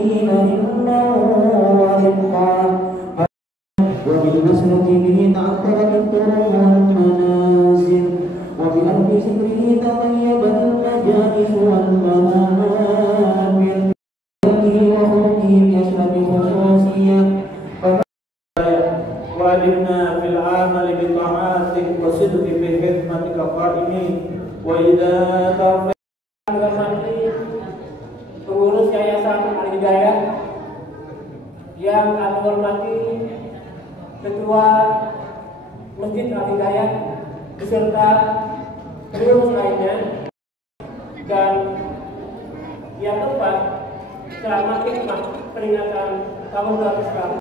للمسلمين إلا ورفقا وبالمسلك به تعطرت الطرق والمنازل وبأرض ذكره تطيبت المجالس والمنابر وخلقه بأشرف خصوصية وعلمنا في العمل بطاعاتك وصدق في خدمتك قائمين وإذا توفيق pengurus Yayasan Al-Hidayah yang kami hormati Ketua Masjid Al-Hidayah beserta pengurus lainnya, dan yang keempat selamat hikmah peringatan tahun 200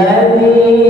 الذي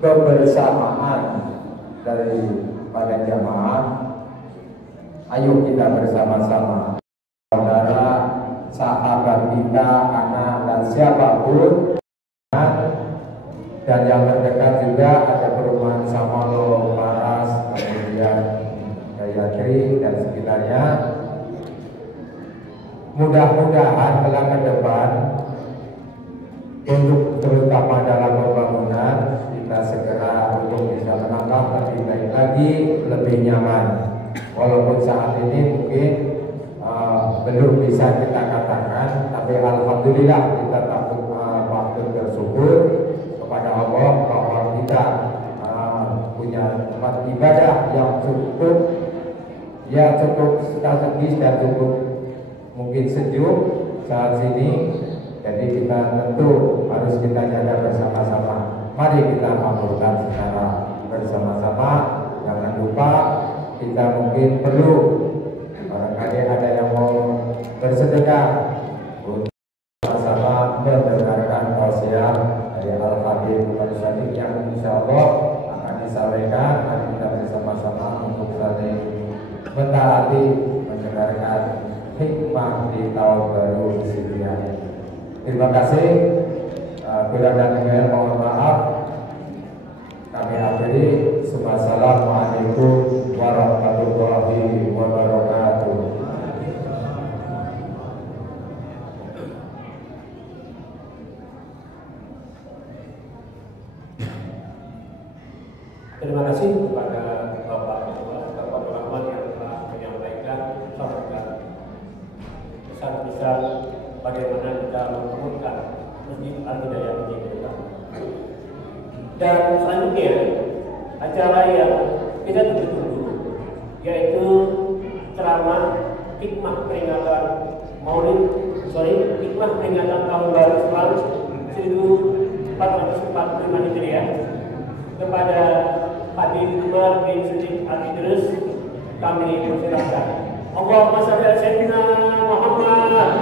Kebersamaan dari pada jamaah, ayo kita bersama-sama, saudara, sahabat kita, anak dan siapapun, dan yang terdekat juga ada perumahan Samolo, Paras, kemudian Gayatri dan sekitarnya. Mudah-mudahan kelak ke depan untuk terutama dalam pembangunan kita segera untuk bisa menangkap lebih baik lagi, lebih nyaman. Walaupun saat ini mungkin belum bisa kita katakan, tapi alhamdulillah kita patut bersyukur kepada Allah bahwa kita punya tempat ibadah yang cukup, ya cukup strategis dan cukup mungkin sejuk saat ini. Jadi kita tentu harus kita jaga bersama-sama. Mari kita makmurkan secara bersama-sama. Jangan lupa kita mungkin perlu, barangkali ada yang mau bersedekah untuk sama-sama mendengarkan tausiah dari Al-Habib Al-Sadiq yang insya Allah akan disampaikan. Mari kita bersama-sama untuk saling mentaati, mendengarkan hikmah di tahun baru Hijriah. Terima kasih. Kurang dan lebihnya mohon maaf. Kami akhiri. Wassalamualaikum warahmatullahi wabarakatuh. Terima kasih kepada Bapak Ketua, Bapak Rahman yang telah menyampaikan pesan-pesan bagaimana kita membangunkan Masjid Al-Hidayah di Jakarta. Dan selanjutnya acara yang kita tunggu-tunggu yaitu ceramah hikmah peringatan tahun baru Islam 1445 Hijriah kepada Habib Umar bin Siddiq Al-Idrus kami persilakan. Allahumma shalli ala sayyidina Muhammad.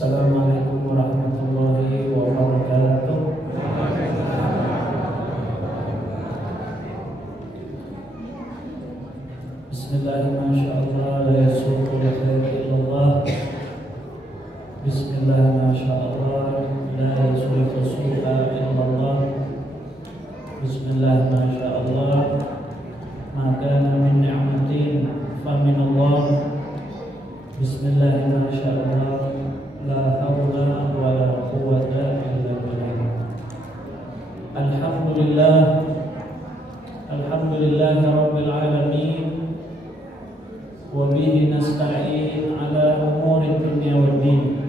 Assalamualaikum warahmatullahi wabarakatuh. Bismillahirrahmanirrahim. Masyaallah la yasuqu illallah. Bismillah masyaallah la yasuqu illallah. Bismillah masyaallah ma kana min ni'matin fa min Allah. Bismillah masyaallah la haula wa la quwwata illa billah. Alhamdulillah rabbil alamin wa bihi nasta'in ala umuri dunya waddin.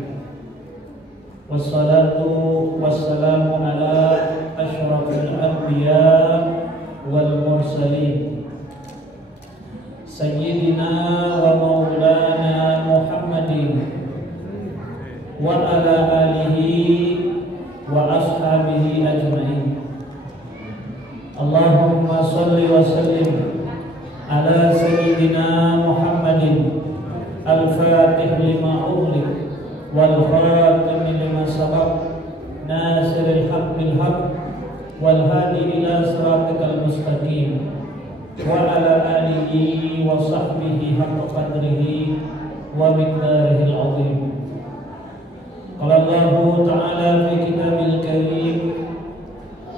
Wassalatu wassalamu ala asyrafil anbiya wal mursalin sayyidina wa maulana Muhammadin wa ala alihi wa ashabihi ajma'in. Allahumma salli wa sallim ala sayyidina Muhammadin al-fatih lima ughliq wal khatim lima sabaq nasiril haqq bil haqq wal hadi ila siratikal mustaqim wa ala alihi wa sahbihi haqqa qadrihi wa miqdarihil azim. Qala Allah Ta'ala fi kitabil karim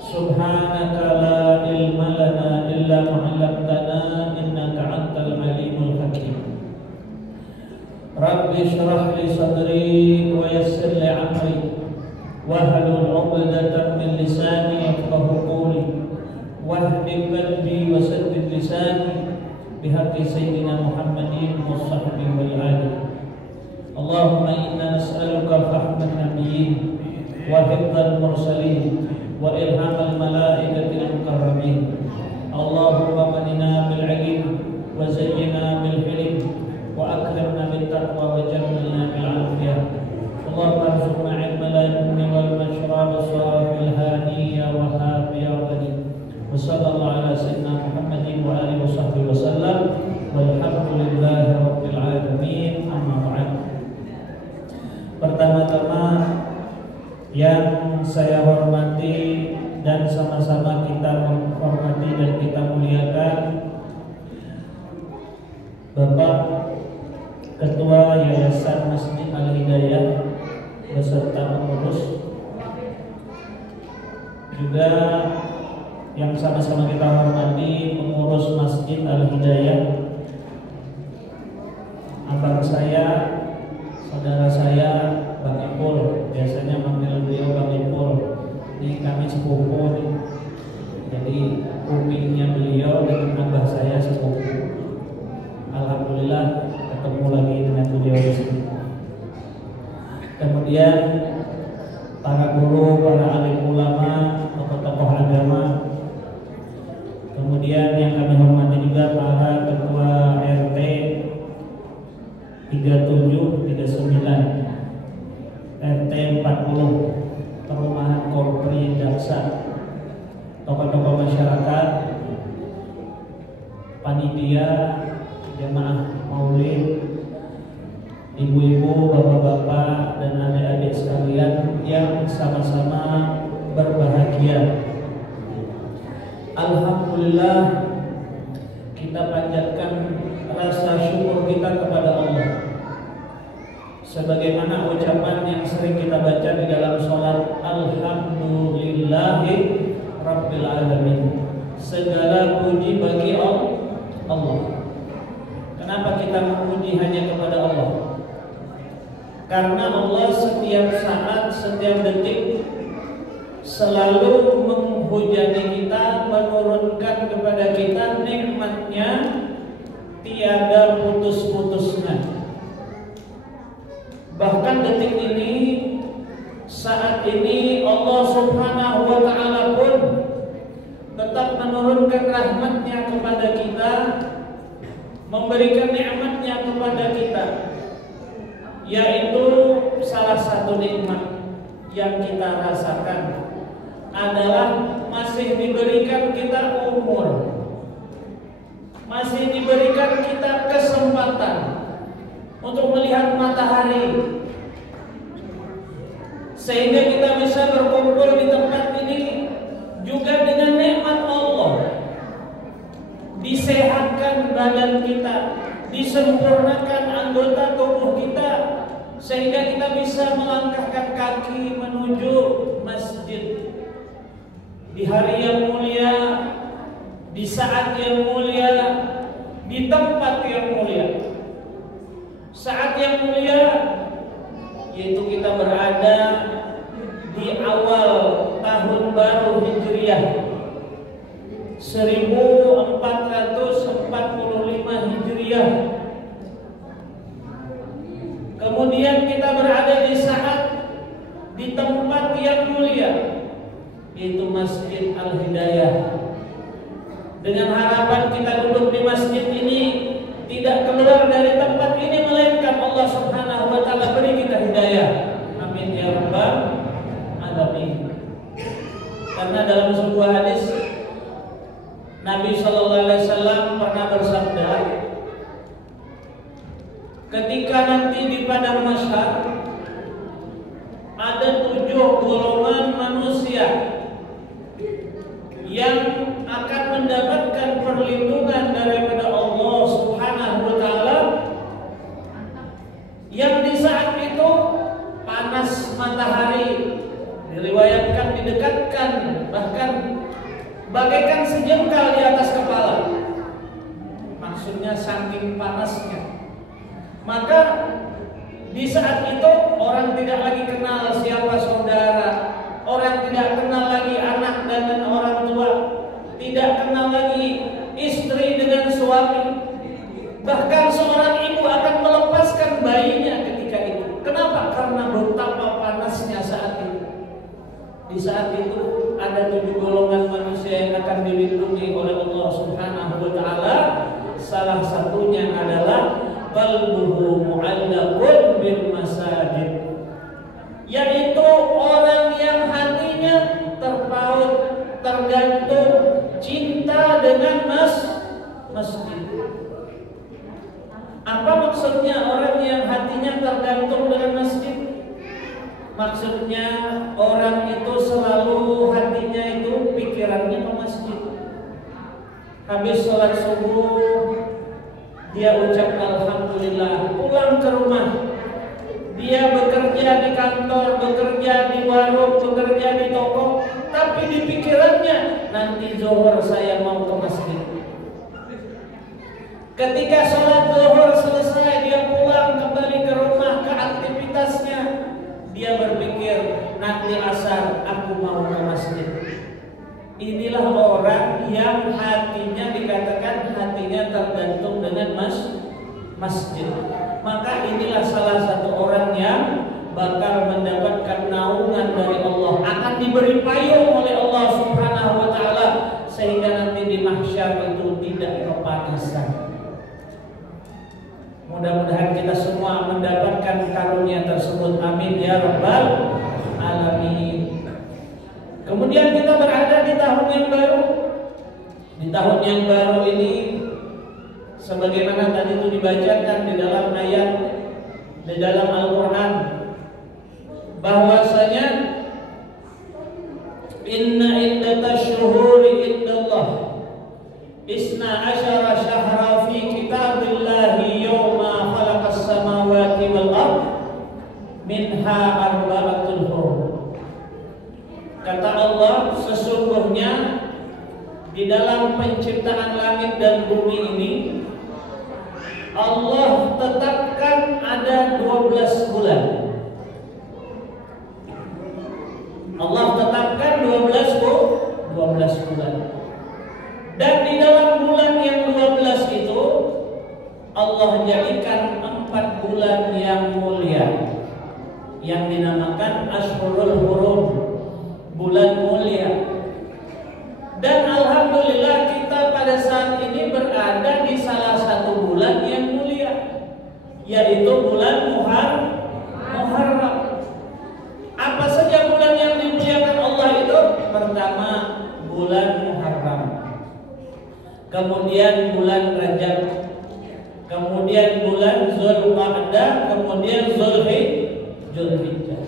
subhanaka la ilma lana illa ma 'allamtana innaka antal alimul hakim. Rabbi shrah li sadri wa yassir li amri wahlul 'uqdatam min lisani yafqahu qawli wahdi qalbi wa saddid lisani bihaqqi sayyidina Muhammadin wa sahbihi wal ali. Allahumma inna nas'aluka fahman nabiyyin wa hifdzal mursalin wa ilhamal malaikatil mukarramin. Allahumma manina bil ilm wa zayyina bil hilm wa akrimna bit taqwa wa jammilna bil afiyah. Allahumma arzuqna ilma la yunni wal mashraba safil haniya wa hafiya wa bani. Wa sallallahu ala sayyidina Muhammadin wa alihi wa sahbihi wa sallam walhamdulillahi rabbil alamin. Amma ba'd. Pertama-tama yang saya hormati dan sama-sama kita menghormati dan kita muliakan Bapak Ketua Yayasan Masjid Al-Hidayah beserta pengurus, juga yang sama-sama kita hormati pengurus Masjid Al-Hidayah, abang saya, saudara saya Bang Ipul, biasanya manggil beliau Bang Ipul. Ini kami sepupu nih. Jadi kupingnya beliau dengan abah saya sepupu. Alhamdulillah ketemu lagi dengan beliau di sini. panitia, jemaah maulid, ibu-ibu, bapak-bapak, dan adik-adik sekalian yang sama-sama berbahagia. Alhamdulillah, kita panjatkan rasa syukur kita kepada Allah. Sebagaimana ucapan yang sering kita baca di dalam sholat, Alhamdulillahi Rabbil Alamin. Segala puji bagi Allah. Kenapa kita memuji hanya kepada Allah? Karena Allah setiap saat, setiap detik selalu menghujani kita, menurunkan kepada kita nikmatnya tiada putus-putusnya. Bahkan detik ini, saat ini Allah Subhanahu wa ta'ala pun tetap menurunkan rahmatnya kepada kita, memberikan nikmatnya kepada kita, yaitu salah satu nikmat yang kita rasakan adalah masih diberikan kita umur, masih diberikan kita kesempatan untuk melihat matahari, sehingga kita bisa berkumpul di tempat ini juga dengan nikmat Allah. Disehatkan badan kita, disempurnakan anggota tubuh kita, sehingga kita bisa melangkahkan kaki menuju masjid di hari yang mulia, di saat yang mulia, di tempat yang mulia. Saat yang mulia yaitu kita berada di awal tahun baru Hijriah 1445 Hijriah. Kemudian kita berada di saat, di tempat yang mulia, yaitu Masjid Al-Hidayah. Dengan harapan kita duduk di masjid ini, tidak keluar dari tempat ini melainkan Allah Subhanahu wa ta'ala beri kita hidayah. Amin ya rabbal alamin. Karena dalam sebuah hadis Nabi sallallahu alaihi wasallam pernah bersabda, ketika nanti di padang mahsyar ada 7 golongan manusia yang akan mendapatkan perlindungan daripada Allah Subhanahu wa ta'ala, yang di saat itu panas matahari diriwayatkan didekatkan bahkan bagaikan sejengkal di atas kepala. Maksudnya saking panasnya. Maka di saat itu orang tidak lagi kenal siapa saudara, orang tidak kenal lagi anak dan orang tua, tidak kenal lagi istri dengan suami. Bahkan seorang ibu akan melepaskan bayinya ketika itu. Kenapa? Karena betapa panasnya saat itu. Di saat itu ada 7 golongan manusia yang akan dilindungi oleh Allah Subhanahu wa ta'ala. Salah satunya adalah qalbuhu mu'allaqun bil masajid, yaitu orang yang hatinya terpaut, tergantung, cinta dengan masjid. Apa maksudnya orang yang hatinya tergantung dengan masjid? Maksudnya orang itu selalu hatinya itu pikirannya ke masjid. Habis sholat subuh dia ucap alhamdulillah, pulang ke rumah dia bekerja di kantor, bekerja di warung, bekerja di toko, tapi di pikirannya nanti zuhur saya mau ke masjid. Ketika sholat zuhur selesai, dia pulang kembali ke rumah, ke aktivitasnya. Dia berpikir nanti asar aku mau ke masjid. Inilah orang yang hatinya dikatakan hatinya tergantung dengan masjid. Maka inilah salah satu orang yang bakal mendapatkan naungan dari Allah, akan diberi payung oleh Allah Subhanahu wa ta'ala, sehingga nanti di mahsyar itu tidak kepanasan. Mudah-mudahan kita semua mendapatkan karunia tersebut. Amin ya rabbal alamin. Kemudian kita berada di tahun yang baru. Di tahun yang baru ini sebagaimana tadi itu dibacakan di dalam ayat di dalam Al-Quran, bahwasanya inna iddatash syuhuri indallah isna asyara syahra fi kitabillahi yawma khalaqas samawati wal ard minha arba'atul hurum. Kata Allah, sesungguhnya di dalam penciptaan langit dan bumi ini Allah tetapkan ada 12 bulan. Allah tetapkan 12 bulan. Dan di dalam bulan yang 12 itu Allah jadikan 4 bulan yang mulia, yang dinamakan Ashhurul Hurum, bulan mulia. Dan alhamdulillah kita pada saat ini berada di salah satu bulan yang mulia, yaitu bulan Muharram. Apa saja bulan yang dimuliakan Allah itu? Pertama, bulan Muharram, kemudian bulan Rajab, kemudian bulan Zulqa'dah, kemudian Zulhijjah.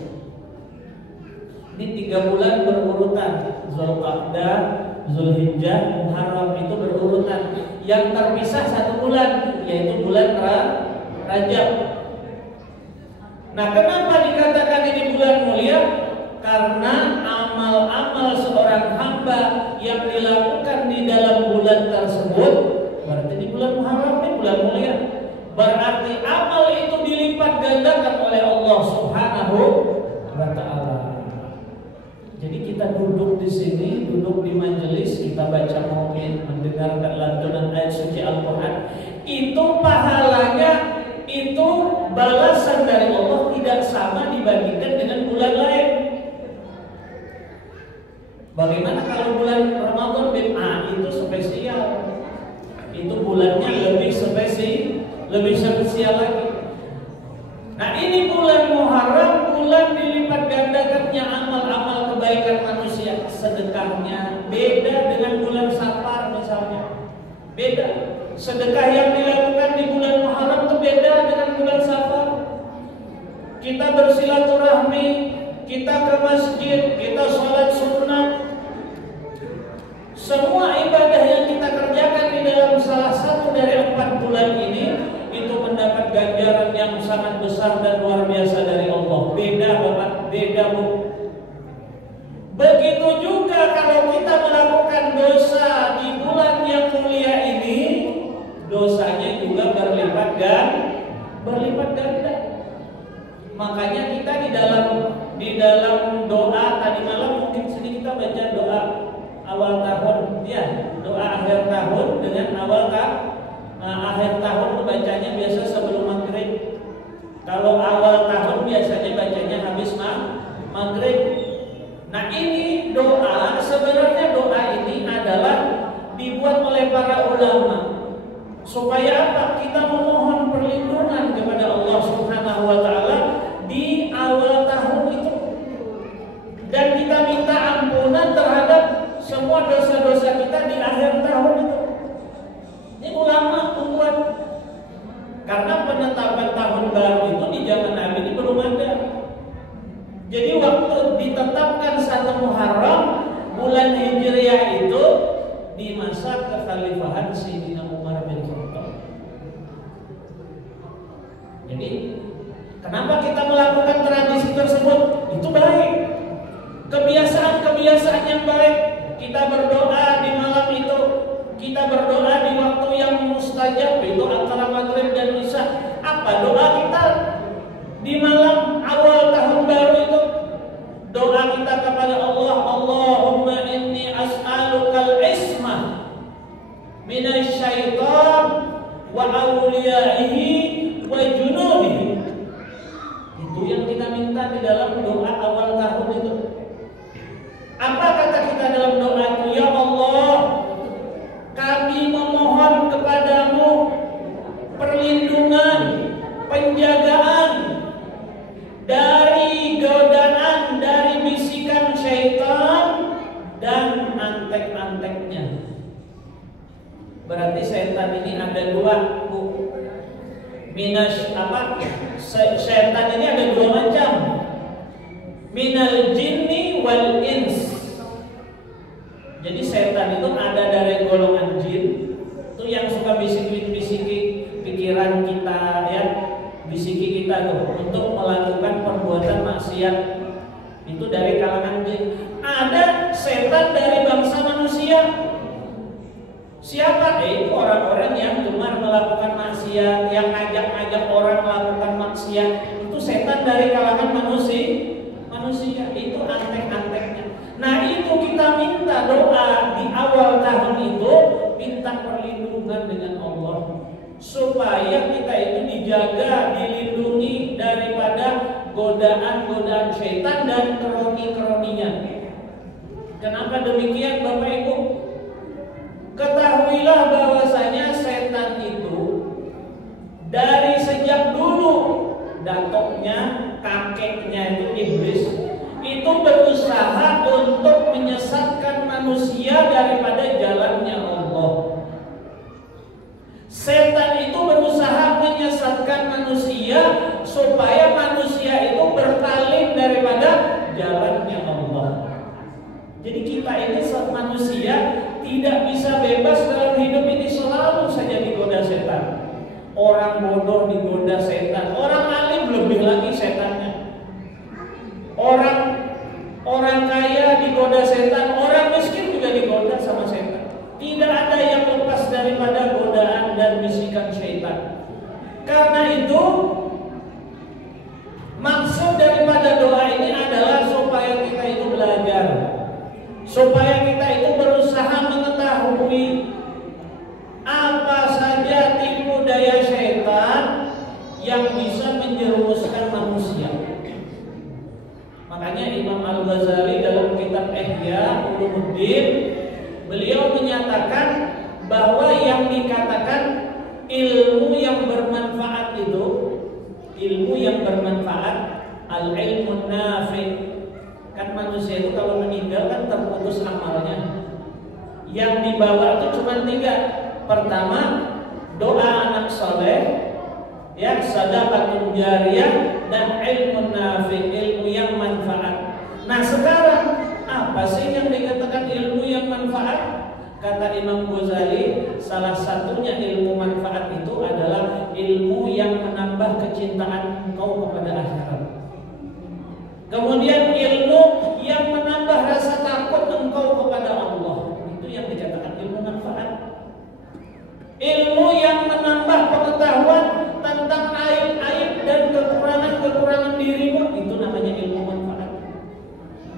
Ini 3 bulan berurutan, Zulqa'dah, Zulhijjah, Muharram itu berurutan. Yang terpisah 1 bulan, yaitu bulan Rajab. Nah, kenapa dikatakan ini bulan mulia? Karena amal-amal seorang hamba yang dilakukan di dalam bulan tersebut, berarti di bulan Muharram ini bulan mulia, berarti amal itu dilipat gandakan oleh Allah Subhanahu wa Ta'ala. Jadi kita duduk di sini, duduk di majelis, kita baca maulid, mendengarkan lantunan ayat suci Al-Quran, itu pahalanya, itu balasan dari Allah tidak sama dibandingkan dengan bulan lain. Bagaimana kalau bulan Ramadan itu spesial, itu bulannya lebih spesial lagi. Nah, ini bulan Muharram, bulan dilipat gandakannya amal-amal kebaikan manusia. Sedekahnya beda dengan bulan Safar misalnya. Beda. Sedekah yang dilakukan di bulan Muharram itu beda dengan bulan Safar. Kita bersilaturahmi, kita ke masjid, kita sholat sunnah. Semua ibadah yang kita kerjakan di dalam salah satu dari 4 bulan ini itu mendapat ganjaran yang sangat besar dan luar biasa dari Allah. Beda Bapak, beda Bu. Begitu juga kalau kita melakukan dosa di bulan yang mulia ini, dosanya juga berlipat ganda. Makanya kita di dalam doa tadi malam mungkin sedikit kita baca doa awal tahun, ya, doa akhir tahun dengan akhir tahun bacanya biasa sebelum maghrib. Kalau awal tahun biasanya bacanya habis maghrib. Nah, ini doa, sebenarnya doa ini adalah dibuat oleh para ulama supaya apa? Kita memohon perlindungan kepada Allah Subhanahu wa Ta'ala di awal tahun itu, dan kita minta ampunan terhadap semua dosa-dosa kita di akhir tahun itu. Ini ulama membuat, karena penetapan tahun baru itu di zaman Nabi ini belum ada. Jadi waktu ditetapkan 1 Muharram bulan Hijriah itu di masa kekhalifahan Sayyidina Umar bin Khattab. Jadi kenapa kita melakukan tradisi tersebut? Itu baik, kebiasaan-kebiasaan yang baik. Kita berdoa di malam itu, kita berdoa di waktu yang mustajab, itu antara maghrib dan isya. Apa doa kita di malam awal tahun baru itu? Doa kita kepada Allah, Allahumma inni as'alukal ismah minasy syaitan wa awliyaihi wa junudihi. Itu yang kita minta di dalam doa awal tahun itu. Apa kata kita dalam doa itu? Ya Allah, kami memohon kepadamu perlindungan, penjagaan dari godaan, dari bisikan syaitan dan antek-anteknya. Berarti setan ini ada dua, Bu. Setan ini ada dua macam. Minal jinni wal ins. Jadi setan itu ada dari golongan jin, itu yang suka bisik-bisik pikiran kita ya, bisiki kita tuh untuk melakukan perbuatan maksiat. Itu dari kalangan jin. Ada setan dari bangsa manusia. Siapa? Itu orang-orang yang gemar melakukan maksiat, yang ngajak-ngajak orang melakukan maksiat. Itu setan dari kalangan manusia. Itu antek-anteknya. Nah, itu kita minta doa di awal tahun itu, minta perlindungan dengan Allah supaya kita itu dijaga, dilindungi daripada godaan-godaan syaitan dan kroni-kroninya. Kenapa demikian, Bapak Ibu? Ketahuilah bahwasanya setan itu dari sejak dulu datoknya, kakeknya itu iblis, itu berusaha untuk menyesatkan manusia daripada jalannya Allah. Setan itu berusaha menyesatkan manusia supaya manusia itu berpaling daripada jalannya Allah. Jadi kita ini manusia tidak bisa bebas dalam hidup ini, selalu saja digoda setan. Orang bodoh digoda setan, orang alim lebih lagi setannya. Orang kaya digoda setan, orang miskin juga digoda sama setan. Tidak ada yang lepas daripada godaan dan bisikan syaitan. Karena itu maksud daripada doa ini adalah supaya kita itu belajar, supaya kita itu berusaha mengetahui apa saja tipu daya syaitan yang bisa menjerumuskan manusia. Makanya Imam Al-Ghazali dalam kitab Ihya Ulumuddin, beliau menyatakan bahwa yang dikatakan ilmu yang bermanfaat itu, ilmu yang bermanfaat, al-ilmun nafi'. Kan manusia itu kalau meninggal kan terputus amalnya. Yang dibawa itu cuma 3. Pertama, doa anak soleh, ya, sadaqatun jariyah, dan ilmu nafi', ilmu yang manfaat. Nah, sekarang apa sih yang dikatakan ilmu yang manfaat? Kata Imam Ghazali, salah satunya ilmu manfaat itu adalah ilmu yang menambah kecintaan engkau kepada akhirat. Kemudian ilmu yang menambah rasa takut engkau kepada Allah. Itu yang dikatakan ilmu manfaat. Ilmu yang menambah pengetahuan tentang aib-aib dan kekurangan-kekurangan dirimu, itu namanya ilmu manfaat.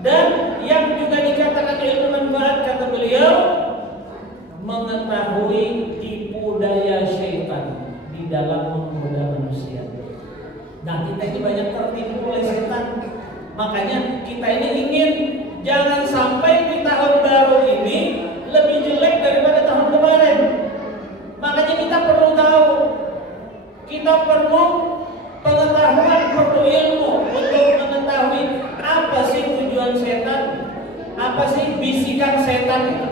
Dan yang juga dikatakan ilmu manfaat, kata beliau, mengetahui tipu daya syaitan di dalam menggoda manusia. Nah, kita ini banyak tertipu oleh setan. Makanya kita ini ingin jangan sampai di tahun baru ini lebih jelek daripada tahun kemarin. Makanya kita perlu tahu, kita perlu pengetahuan, perlu ilmu untuk mengetahui apa sih tujuan setan, apa sih bisikan setan itu.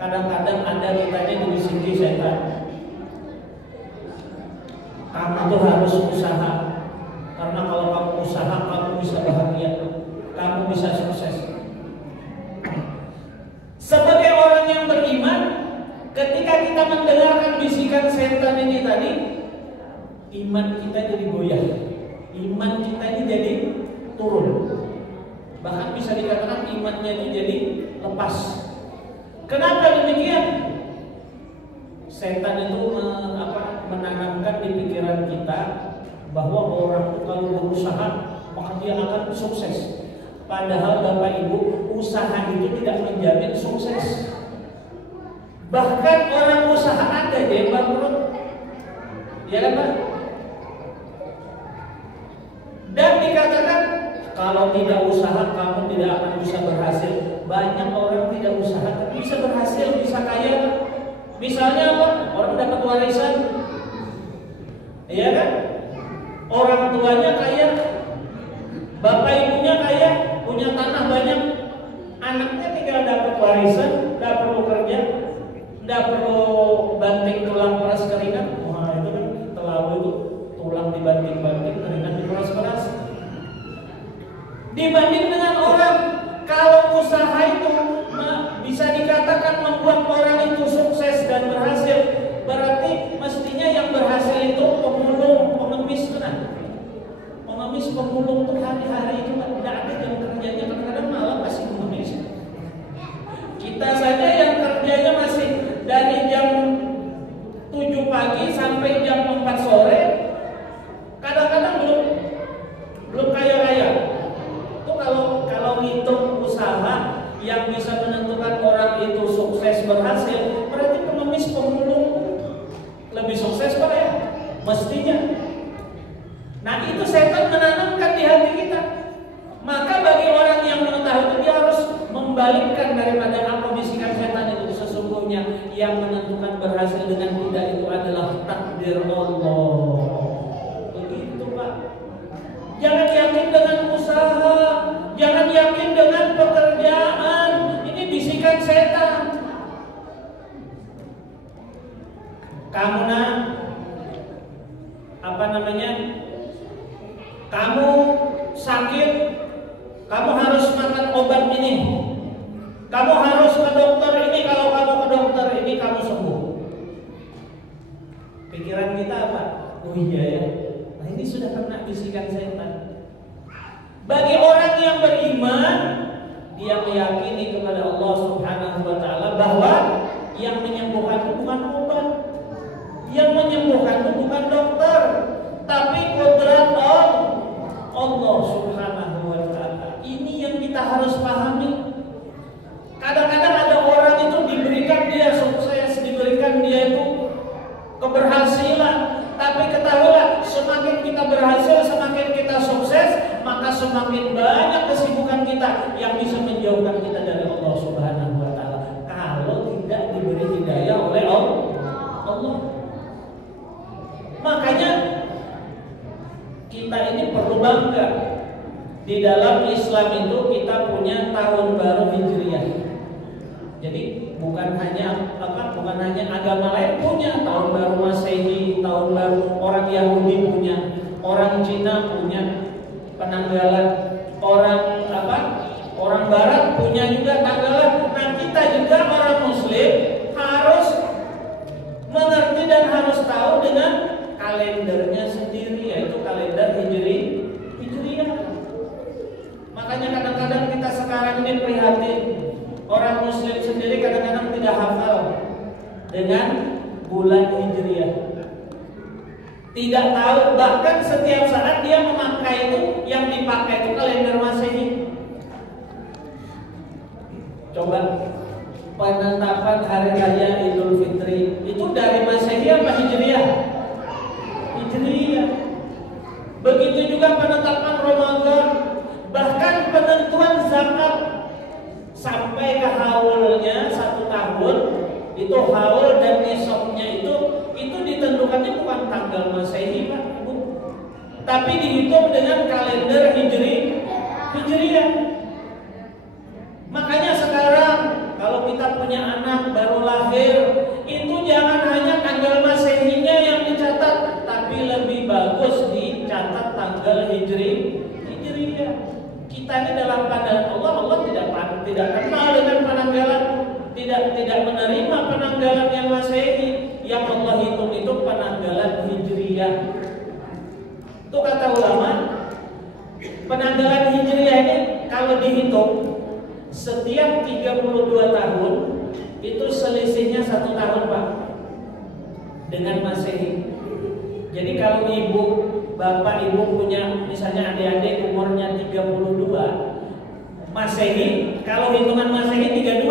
Kadang-kadang ada kitanya dibisiki setan, kamu tuh harus usaha, karena kalau kamu usaha kamu bisa bahagia, kamu bisa sukses. Sebagai orang yang beriman, ketika kita mendengarkan bisikan setan ini tadi, iman kita jadi goyah, iman kita ini jadi turun. Bahkan bisa dikatakan imannya itu jadi lepas. Kenapa demikian? Setan itu menanamkan di pikiran kita bahwa orang itu kalau berusaha maka dia akan sukses. Padahal Bapak Ibu, usaha itu tidak menjamin sukses. Bahkan orang usaha ada yang bangkrut, ya kan Pak? Dan dikatakan kalau tidak usaha kamu tidak akan bisa berhasil. Banyak orang tidak usaha tapi bisa berhasil, bisa kaya. Misalnya apa? Orang dapat warisan, iya kan? Orang tuanya kaya, bapak ibunya kaya, punya tanah banyak, anaknya tinggal dapat warisan, tidak perlu kerja, tidak perlu akan membuat orang itu sukses dan berhasil, berarti mestinya yang berhasil itu pemulung, pengemis, benar. Pengemis, pemulung tuh hari-hari itu tidak ada jam kerjanya, kadang-kadang malam masih mengemis. Kita saja yang kerjanya masih dari jam 7 pagi sampai jam 4 sore, kadang-kadang belum kaya-kaya. Itu kalau ngitung usaha yang bisa menentukan orang itu sukses berhasil, berarti pengemis, pemulung lebih sukses Pak ya, mestinya. Nah itu setan menanamkan di hati kita. Maka bagi orang yang mengetahui itu, dia harus membalikkan daripada apa bisikan setan itu. Sesungguhnya yang menentukan berhasil dengan tidak itu adalah takdir Allah. Begitu Pak. Jangan yakin dengan usaha, jangan yakin dengan pekerjaan. Ini bisikan setan. Kamu kamu sakit, kamu harus makan obat ini, kamu harus ke dokter ini, kalau kamu ke dokter ini kamu sembuh. Pikiran kita apa? Oh iya ya, nah ini sudah kena bisikan setan. Bagi orang yang beriman, dia meyakini kepada Allah Subhanahu wa Ta'ala bahwa yang menyembuhkan itu bukan obat, yang menyembuhkan itu bukan dokter, tapi kodrat Allah Subhanahu wa Ta'ala. Ini yang kita harus pahami. Kadang-kadang ada orang itu diberikan dia sukses, diberikan dia itu keberhasilan, tapi ketahuilah semakin kita berhasil, semakin kita sukses, maka semakin banyak kesibukan kita yang bisa menjauhkan kita dari Allah Subhanahu wa Ta'ala. Kalau tidak diberi hidayah oleh Allah. Makanya kita ini perlu bangga. Di dalam Islam itu kita punya tahun baru Hijriah. Jadi bukan hanya agama lain punya tahun baru Masehi, tahun baru orang Yahudi punya, orang Cina punya penanggalan, orang Barat punya juga tanggalan. Nah kita juga orang Muslim harus mengerti dan harus tahu dengan kalendernya sendiri, yaitu kalender Hijriah. Makanya kadang-kadang kita sekarang ini prihatin, orang Muslim sendiri kadang-kadang tidak hafal dengan bulan Hijriah. Tidak tahu, bahkan setiap saat dia memakai itu, yang dipakai itu kalender Masehi. Coba penetapan hari raya Idul Fitri itu dari Masehi apa Hijriah? Hijriah. Begitu juga penetapan Ramadan, bahkan penentuan zakat sampai ke haulnya 1 tahun, itu haul dan nisabnya itu ditentukannya bukan tanggal Masehi Pak Ibu, tapi dihitung dengan kalender Hijriah. Makanya sekarang kalau kita punya anak baru lahir, itu jangan hanya tanggal Masehinya yang dicatat, tapi lebih bagus dicatat tanggal Hijriah. Kita ini dalam pandangan Allah tidak kenal dengan penanggalan, tidak menerima penanggalan yang Masehi. Yang Allah hitung itu penanggalan Hijriah. Itu kata ulama, penanggalan Hijriah ini kalau dihitung setiap 32 tahun itu selisihnya 1 tahun Pak dengan Masehi. Jadi kalau bapak ibu punya misalnya adik-adik umurnya 32 Masehi, kalau hitungan Masehi 32,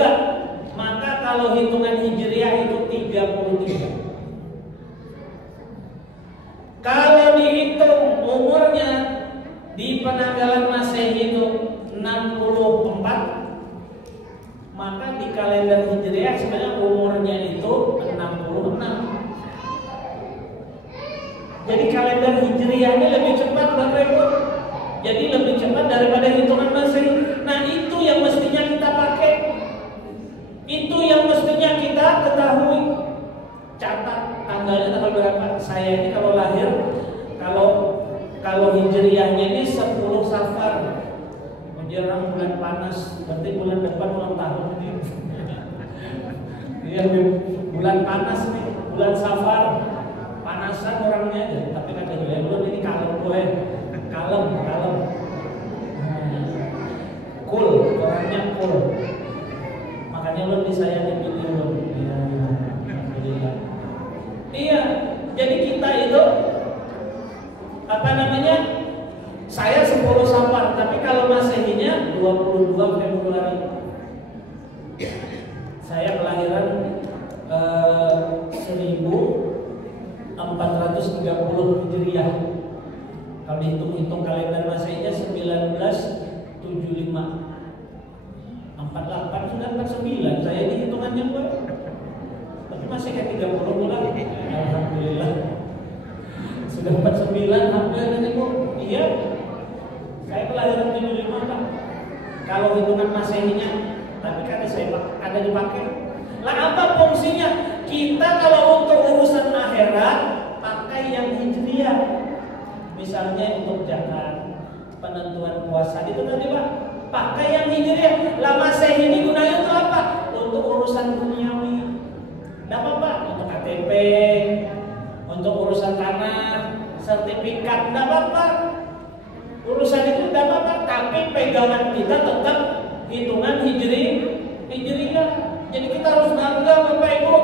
maka kalau hitungan Hijriah itu 33. Kalau dihitung umurnya di penanggalan Masehi itu 64, maka di kalender Hijriah sebenarnya umurnya itu 66. Jadi kalender Hijriah ini lebih cepat Bapak Ibu. Jadi lebih cepat daripada hitungan Masehi. Nah itu yang mestinya kita pakai, itu yang mestinya kita ketahui. Catat tanggalnya tanggal berapa. Saya ini kalau lahir, kalau Hijriahnya ini 10 Safar, menjelang bulan panas, berarti bulan depan ulang tahun ini. Dia bulan panas nih, bulan Safar, panasan orangnya aja. Tapi kata dia, lu ini kalem gue, kalem. Cool, orangnya cool. Makanya lu disayangi bini lu. Iya, alhamdulillah. Iya, jadi kita itu apa namanya? Saya 10 Safar, tapi kalau Masehinya 22 Februari. Saya kelahiran 1430 Hijriah. Kalau dihitung-hitung kalender Masehinya 1975. 48 sudah 49. Saya ini hitungannya gue. Tapi masih kayak 30 bulan. Alhamdulillah. Sudah 49 hampir nanti Bu. Iya. Saya kelahiran 75 Pak. Kalau hitungan Masehinya, tapi kan saya ada dipakai. Lah apa fungsinya? Kita kalau untuk urusan akhirat pakai yang hijriah. Misalnya untuk zakat, penentuan puasa itu tadi Pak, pakai yang hijriah. Lah Masehi ini gunanya untuk apa? Untuk urusan duniawi. Enggak apa-apa, untuk KTP, untuk urusan tanah, sertifikat, enggak apa-apa. Urusan itu enggak apa-apa, tapi pegangan kita tetap hitungan hijriah. Jadi kita harus bangga Bapak Ibu.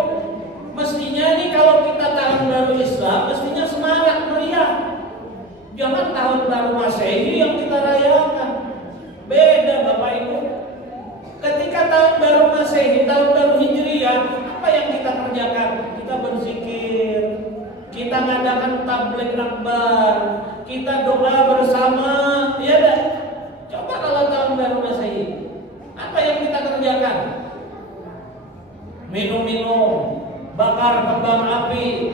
Mestinya ini kalau kita tahun baru Islam, mestinya semangat meriah. Jangan tahun baru Masehi yang kita rayakan. Beda Bapak Ibu. Ketika tahun baru Masehi, tahun baru Hijriah, apa yang kita kerjakan? Kita berzikir, kita ngadakan tabligh akbar, kita doa bersama, ya dah. Coba kalau tahun baru Masehi, apa yang kita kerjakan? Minum-minum, bakar kembang api,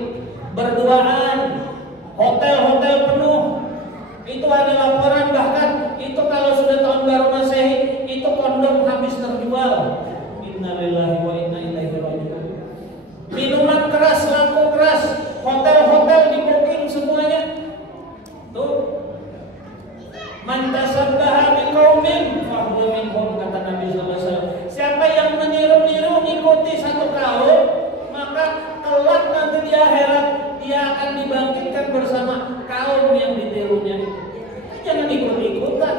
berduaan, hotel-hotel penuh. Itu ada laporan, bahkan itu kalau sudah tahun baru Masehi, itu kondom habis terjual. Innalillahi wa inna ilaihi raji'un. Minuman keras, lampu keras, hotel-hotel di booking semuanya. Tuh. Man tasabbaha biqaumin fahuwa minhum, kata Nabi sallallahu alaihi wasallam. Siapa yang meniru-niru mengikuti satu kaum, maka kelak nanti di akhirat dia akan dibangkitkan bersama kaum yang ditirunya itu. Jangan ikut-ikutan.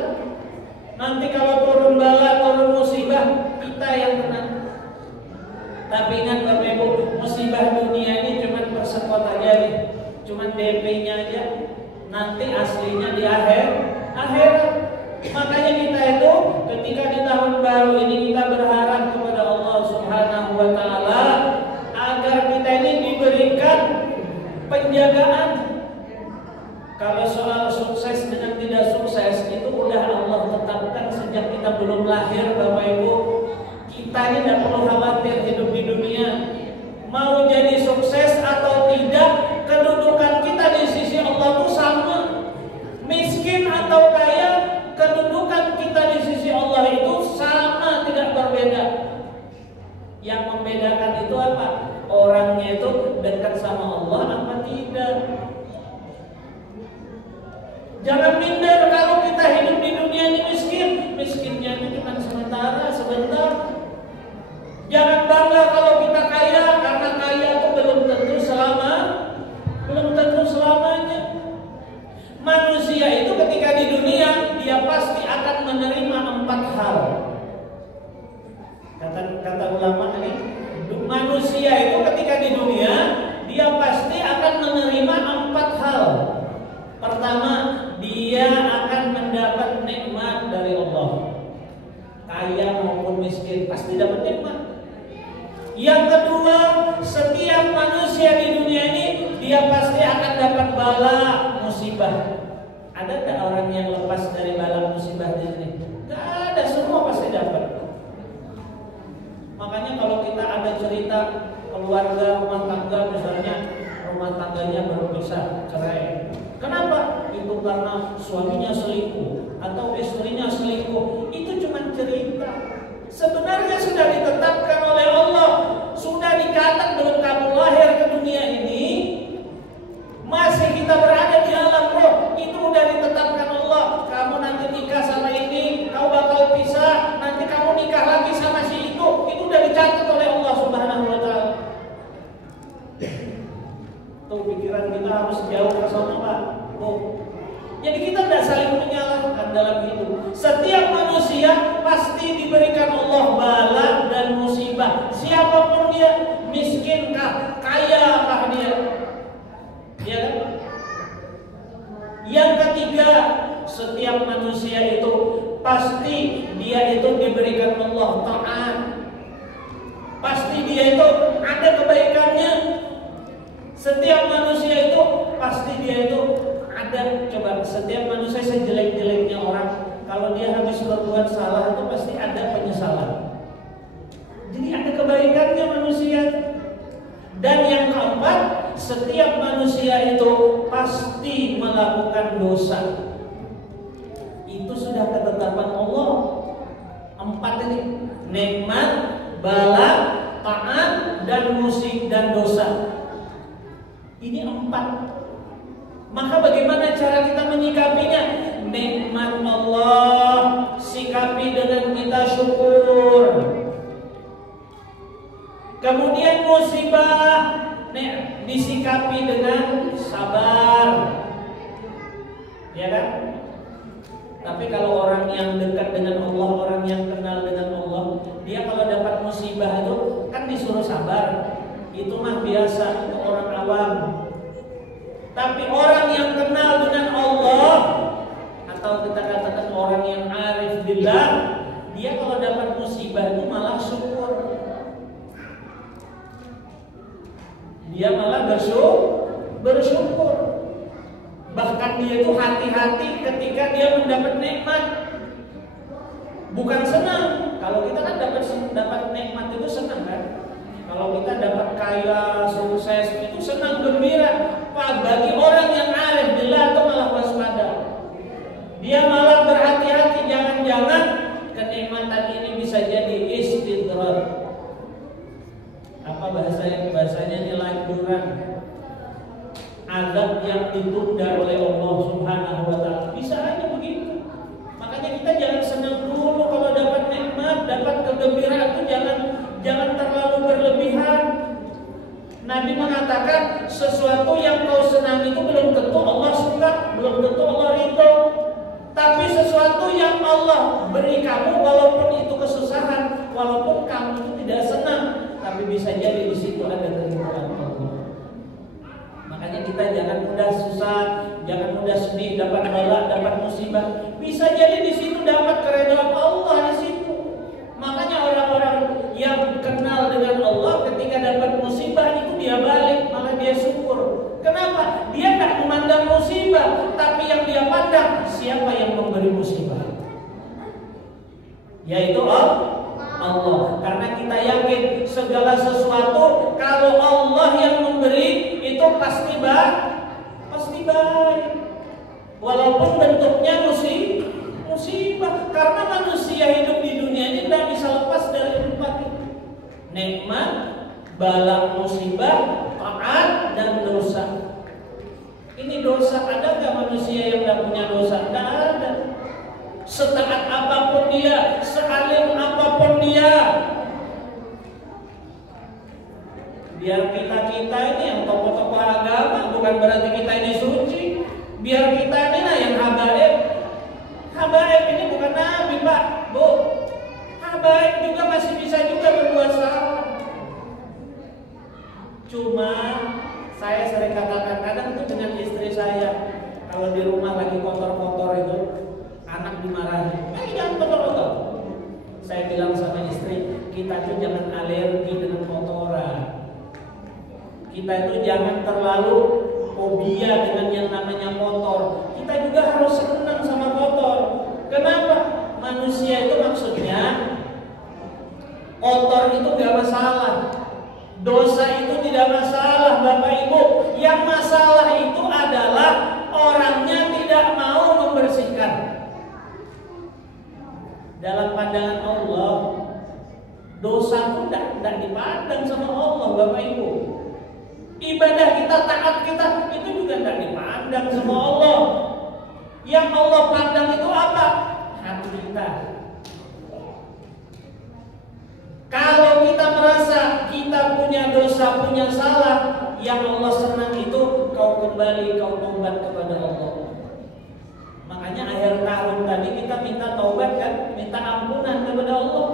Nanti kalau turun bala, turun musibah, kita yang kena. Tapi ingat Bapak Ibu, musibah dunia ini cuma persekot aja nih, cuma DP-nya aja. Nanti aslinya di akhirat. Makanya kita itu ketika di tahun baru ini kita berharap kepada Allah Subhanahu wa taala agar kita ini diberikan penjagaan. Kalau soal sukses dengan tidak sukses itu udah Allah tetapkan sejak kita belum lahir Bapak Ibu. Kita ini tidak perlu khawatir hidup di dunia. Mau jadi sukses atau tidak, kedudukan kita di sisi Allah itu sama. Miskin atau kaya, kedudukan kita di sisi Allah itu sama, tidak berbeda. Yang membedakan itu apa? Orangnya itu dekat sama Allah apa tidak. Jangan minder kalau kita hidup di dunia ini miskin. Miskinnya itu cuma sementara, sebentar. Jangan bangga kalau kita kaya, karena kaya itu belum tentu selamanya. Manusia itu ketika di dunia dia pasti akan menerima 4 hal. Kata ulama ini, manusia itu ketika di dunia dia pasti akan menerima 4 hal. Pertama, dia akan mendapat nikmat dari Allah. Kaya maupun miskin pasti dapat nikmat. Yang kedua, setiap manusia di dunia ini dia pasti akan dapat bala musibah. Ada tak orang yang lepas dari bala musibah di sini? Gak ada, semua pasti dapat. Makanya kalau kita ada cerita keluarga rumah tangga, misalnya rumah tangganya berpisah, cerai. Kenapa? Itu karena suaminya selingkuh atau istrinya selingkuh. Itu cuma cerita. Sebenarnya sudah ditetapkan oleh Allah, sudah dicatat belum kamu lahir ke dunia ini, masih kita berada di alam roh, itu sudah ditetapkan Allah. Kamu nanti nikah sama ini, kau bakal pisah, nanti kamu nikah lagi sama si itu sudah dicatat oleh Allah Subhanahu wa taala. setiap manusia itu pasti dia itu diberikan Allah taat. Pasti dia itu ada kebaikannya. Setiap manusia itu pasti dia itu ada. Coba, setiap manusia sejelek-jeleknya orang, kalau dia habis berbuat salah itu pasti ada penyesalan. Jadi ada kebaikannya manusia. Dan yang keempat, setiap manusia itu pasti melakukan dosa. Itu sudah ketetapan Allah. 4 ini, nikmat, bala, taat, dan musik dan dosa. Ini 4. Maka bagaimana cara kita menyikapinya? Nikmat Allah sikapi dengan kita syukur. Kemudian musibah disikapi dengan sabar. Ya kan? Tapi kalau orang yang dekat dengan Allah, orang yang kenal dengan Allah, dia kalau dapat musibah itu kan disuruh sabar. Itu mah biasa untuk orang awam. Tapi orang yang kenal dengan Allah, atau kita katakan orang yang arif billah, dia kalau dapat musibah itu malah syukur. Dia malah bersyukur. Bahkan dia itu hati-hati ketika dia mendapat nikmat. Bukan senang. Kalau kita kan dapat nikmat itu senang kan? Kalau kita dapat kaya, sukses, itu senang, gembira. Pak, bagi orang yang arif billah itu malah waspada. Dia malah berhati-hati, jangan-jangan kenikmatan ini bisa jadi istidrar. Apa bahasanya ini lanjuran. Azab yang ditunda oleh Allah Subhanahu wa taala. Bisa aja begitu. Makanya kita jangan senang dulu kalau dapat nikmat, dapat kegembiraan itu jangan terlalu berlebihan. Nabi mengatakan sesuatu yang kau senang itu belum tentu Allah suka, belum tentu Allah ridho. Tapi sesuatu yang Allah beri kamu, walaupun itu kesusahan, walaupun kamu itu tidak senang, tapi bisa jadi di situ ada keridhaan Allah. Makanya kita jangan mudah susah, jangan mudah sedih, dapat bala, dapat musibah. Bisa jadi di situ dapat keridhaan Allah di situ. Makanya orang-orang yang kenal dengan Allah ketika dapat musibah itu dia balik, malah dia syukur. Kenapa? Dia tak memandang musibah, tapi yang dia pandang siapa yang memberi musibah, yaitu Allah. Karena kita yakin segala sesuatu kalau Allah yang memberi itu pasti baik, walaupun bentuknya musibah. Karena manusia hidup di dunia ini tidak bisa lepas dari 4 itu: nikmat, bala, musibah, taat, dan dosa. Ini dosa, ada nggak manusia yang tidak punya dosa? Tidak ada. Setaat apapun dia, sealim apapun dia, biar kita ini yang tokoh-tokoh agama, bukan berarti kita ini suci. Biar kita ini yang habaib ini bukan nabi, Pak, Bu. Habaib juga masih bisa juga berbuat salah. Cuma saya sering katakan, kadang itu dengan istri saya, kalau di rumah lagi kotor-kotor itu, anak dimarahi, jangan kotor-kotor. Saya bilang sama istri, kita tuh jangan alergi dengan kotoran. Kita itu jangan terlalu fobia dengan yang namanya kotor. Kita juga harus senang sama kotor. Kenapa? Manusia itu maksudnya kotor itu gak masalah, dosa itu tidak masalah, Bapak Ibu. Yang masalah itu adalah orangnya tidak mau membersihkan. Dalam pandangan Allah, dosa itu tidak dipandang sama Allah, Bapak Ibu. Ibadah kita, taat kita, itu juga tidak dipandang sama Allah. Yang Allah pandang itu apa? Hati kita. Kalau kita merasa kita punya dosa, punya salah, yang Allah senang itu kau kembali, kau tobat kepada Allah. Makanya akhir tahun tadi kita minta taubat kan, minta ampunan kepada Allah.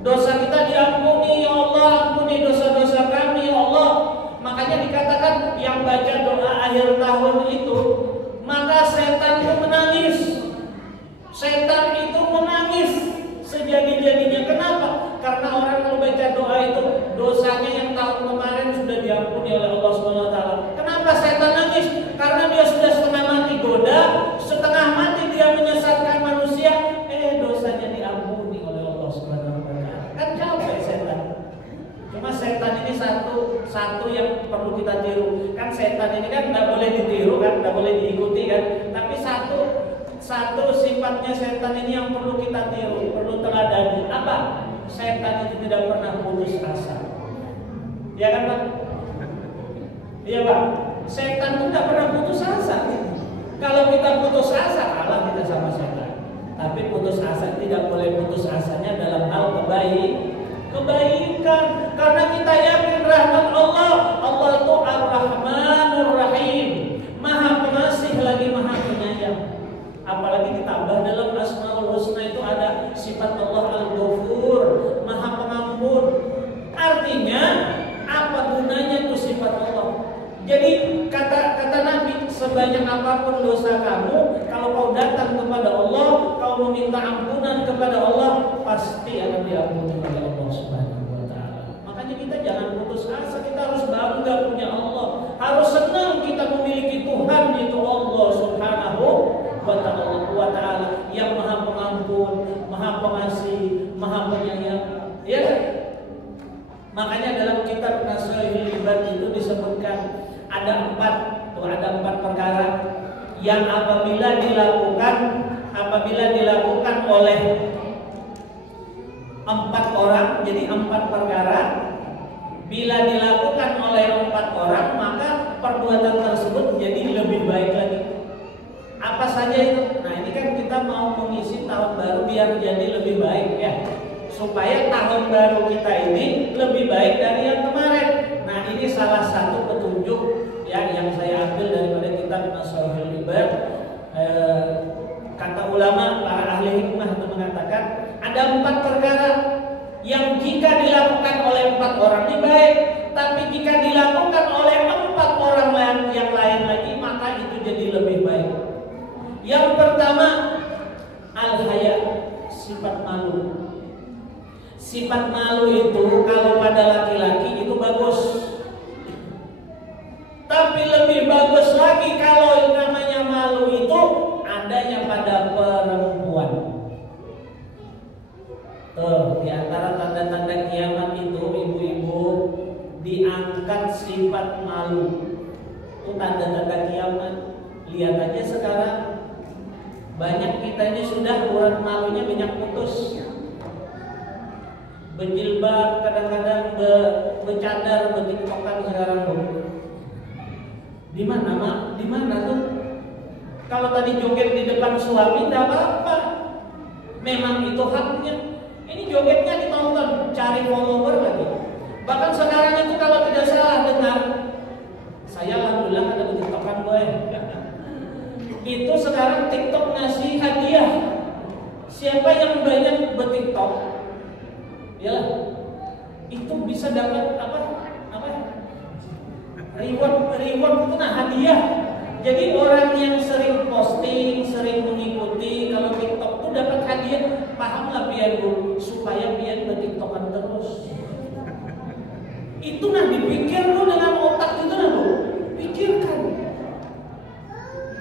Dosa kita diampuni, ya Allah, ampuni dosa-dosa kami, ya Allah. Makanya dikatakan yang baca doa akhir tahun itu, maka setan itu menangis. satu yang perlu kita tiru. Kan setan ini kan nggak boleh ditiru kan, nggak boleh diikuti kan. Tapi satu sifatnya setan ini yang perlu kita tiru, perlu teladani. Apa? Setan itu tidak pernah putus asa. Ya kan Pak? Iya Pak. Setan itu tidak pernah putus asa. Kalau kita putus asa, kalah kita sama setan. Tapi putus asa tidak boleh putus asanya dalam hal kebaikan. Karena kita yakin rahmat Allah. Allah itu Ar-Rahmanur Rahim, Maha Pengasih lagi Maha Penyayang. Apalagi ditambah dalam Asmaul Husna itu ada sifat Allah Al-Ghafur, Maha Pengampun. Artinya apa gunanya itu sifat Allah? Jadi kata Nabi, sebanyak apapun dosa kamu, kalau kau datang kepada Allah, kau meminta ampunan kepada Allah, pasti akan diampuni oleh Allah Subhanahu wa taala. Makanya kita jangan putus asa, kita harus bangga punya Allah. Harus senang kita memiliki Tuhan, yaitu Allah Subhanahu wa taala yang Maha Pengampun, Maha Pengasih, Maha Penyayang. Ya. Makanya dalam kitab Nashihul Ibad itu disebutkan ada empat perkara yang apabila dilakukan oleh 4 orang, jadi 4 perkara bila dilakukan oleh 4 orang maka perbuatan tersebut jadi lebih baik lagi. Apa saja itu? Nah ini kan kita mau mengisi tahun baru biar jadi lebih baik ya, supaya tahun baru kita ini lebih baik dari yang kemarin. Nah ini salah satu petunjuk yang saya ambil daripada kitab Nashihul Ibad. Kata ulama, para ahli hikmah itu mengatakan ada 4 perkara yang jika dilakukan oleh 4 orang ini baik, tapi jika dilakukan oleh 4 orang yang lain lagi maka itu jadi lebih baik. Yang pertama, al-haya, sifat malu. Sifat malu itu kalau pada laki-laki itu bagus. Tapi lebih bagus lagi kalau namanya malu itu adanya pada perempuan. Di antara tanda-tanda kiamat itu ibu-ibu diangkat sifat malu. Itu tanda-tanda kiamat. Lihat aja sekarang banyak kita ini sudah urat malunya banyak putus. Berjilbab, kadang-kadang bercadar, bertiktokan sekarang tuh. Di mana mak? Di mana tuh? Kalau tadi joget di depan suami tidak apa-apa. Memang itu haknya. Ini jogetnya ditonton, cari follower lagi. Bahkan sekarang itu kalau tidak salah dengar, saya alhamdulillah ada bertiktokan boy. Itu sekarang TikTok ngasih hadiah. Siapa yang banyak bertiktok, ya itu bisa dapat apa? Reward itu hadiah. Jadi orang yang sering posting, sering mengikuti kalau TikTok itu dapat hadiah. Pahamlah biar bu, supaya biar bertiktokan terus. Itu dipikir lu dengan otak itu bu, pikirkan.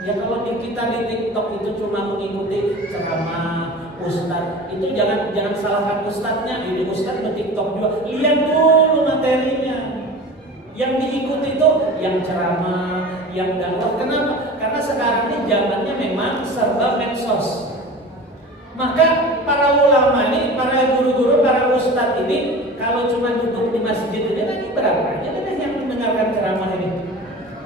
Ya kalau kita di TikTok itu cuma mengikuti ceramah ustadz, itu jangan salahkan ustadznya. Ini ustadz bertiktok juga. Lihat dulu materinya. Yang diikuti itu yang ceramah, yang dakwah. Kenapa? Karena sekarang ini zamannya memang serba medsos. Maka para ulama ini, para guru-guru, para ustadz ini kalau cuma duduk di masjid ini tadi berapa aja yang mendengarkan ceramah ini?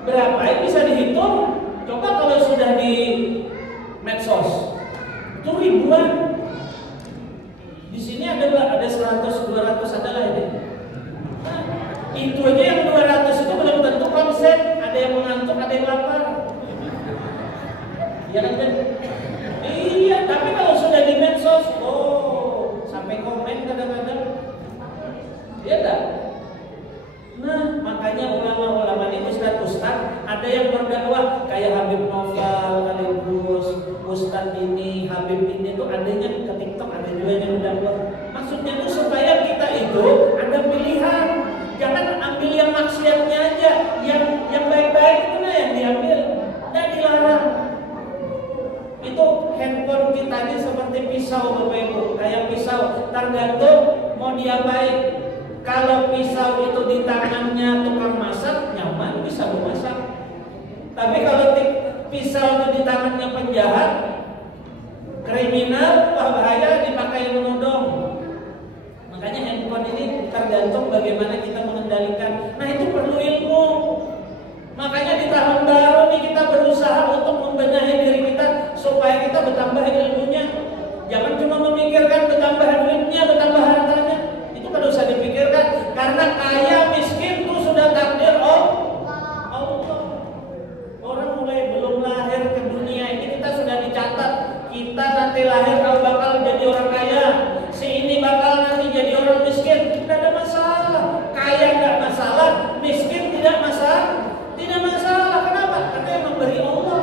Berapa? Bisa dihitung. Coba kalau sudah di medsos itu ribuan. Di sini ada 100, 200 adalah ini. Nah, itu aja yang 200 itu belum tentu konsep. Ada yang mengantuk, ada yang lapar. Ya kan? Iya, tapi kalau sudah di medsos, sampai komen kadang-kadang. Iya tak? Nah, makanya ulama-ulama ini ustaz-ustaz ada yang berdakwah kayak Habib Novel, Alibrus, Ustaz ini, Habib ini tuh adanya ke TikTok, ada juga yang berdakwah. Maksudnya tuh supaya kita itu ada pilihan. Jangan ambil yang maksiatnya aja, yang baik-baik itu yang diambil, nggak dilarang. Itu handphone kita ini seperti pisau Bapak Ibu, kayak pisau tergantung mau diapain. Kalau pisau itu di tangan di tangannya penjahat, kriminal, bahaya dipakai menodong. Makanya handphone ini tergantung bagaimana kita mengendalikan. Nah itu perlu ilmu. Makanya di tahun baru nih kita berusaha untuk membenahi diri kita supaya kita bertambah ilmunya. Jangan cuma memikirkan bertambah duitnya, bertambah hartanya. Itu kan usah dipikirkan. Karena kaya miskin itu sudah takdir Allah. Orang mulai belum lahir ke dunia ini kita sudah dicatat. Kita nanti lahir kalau bakal jadi orang kaya. Si ini bakal nanti jadi orang miskin. Tidak ada masalah. Kaya tidak masalah, miskin tidak masalah. Tidak masalah. Kenapa? Karena yang memberi Allah.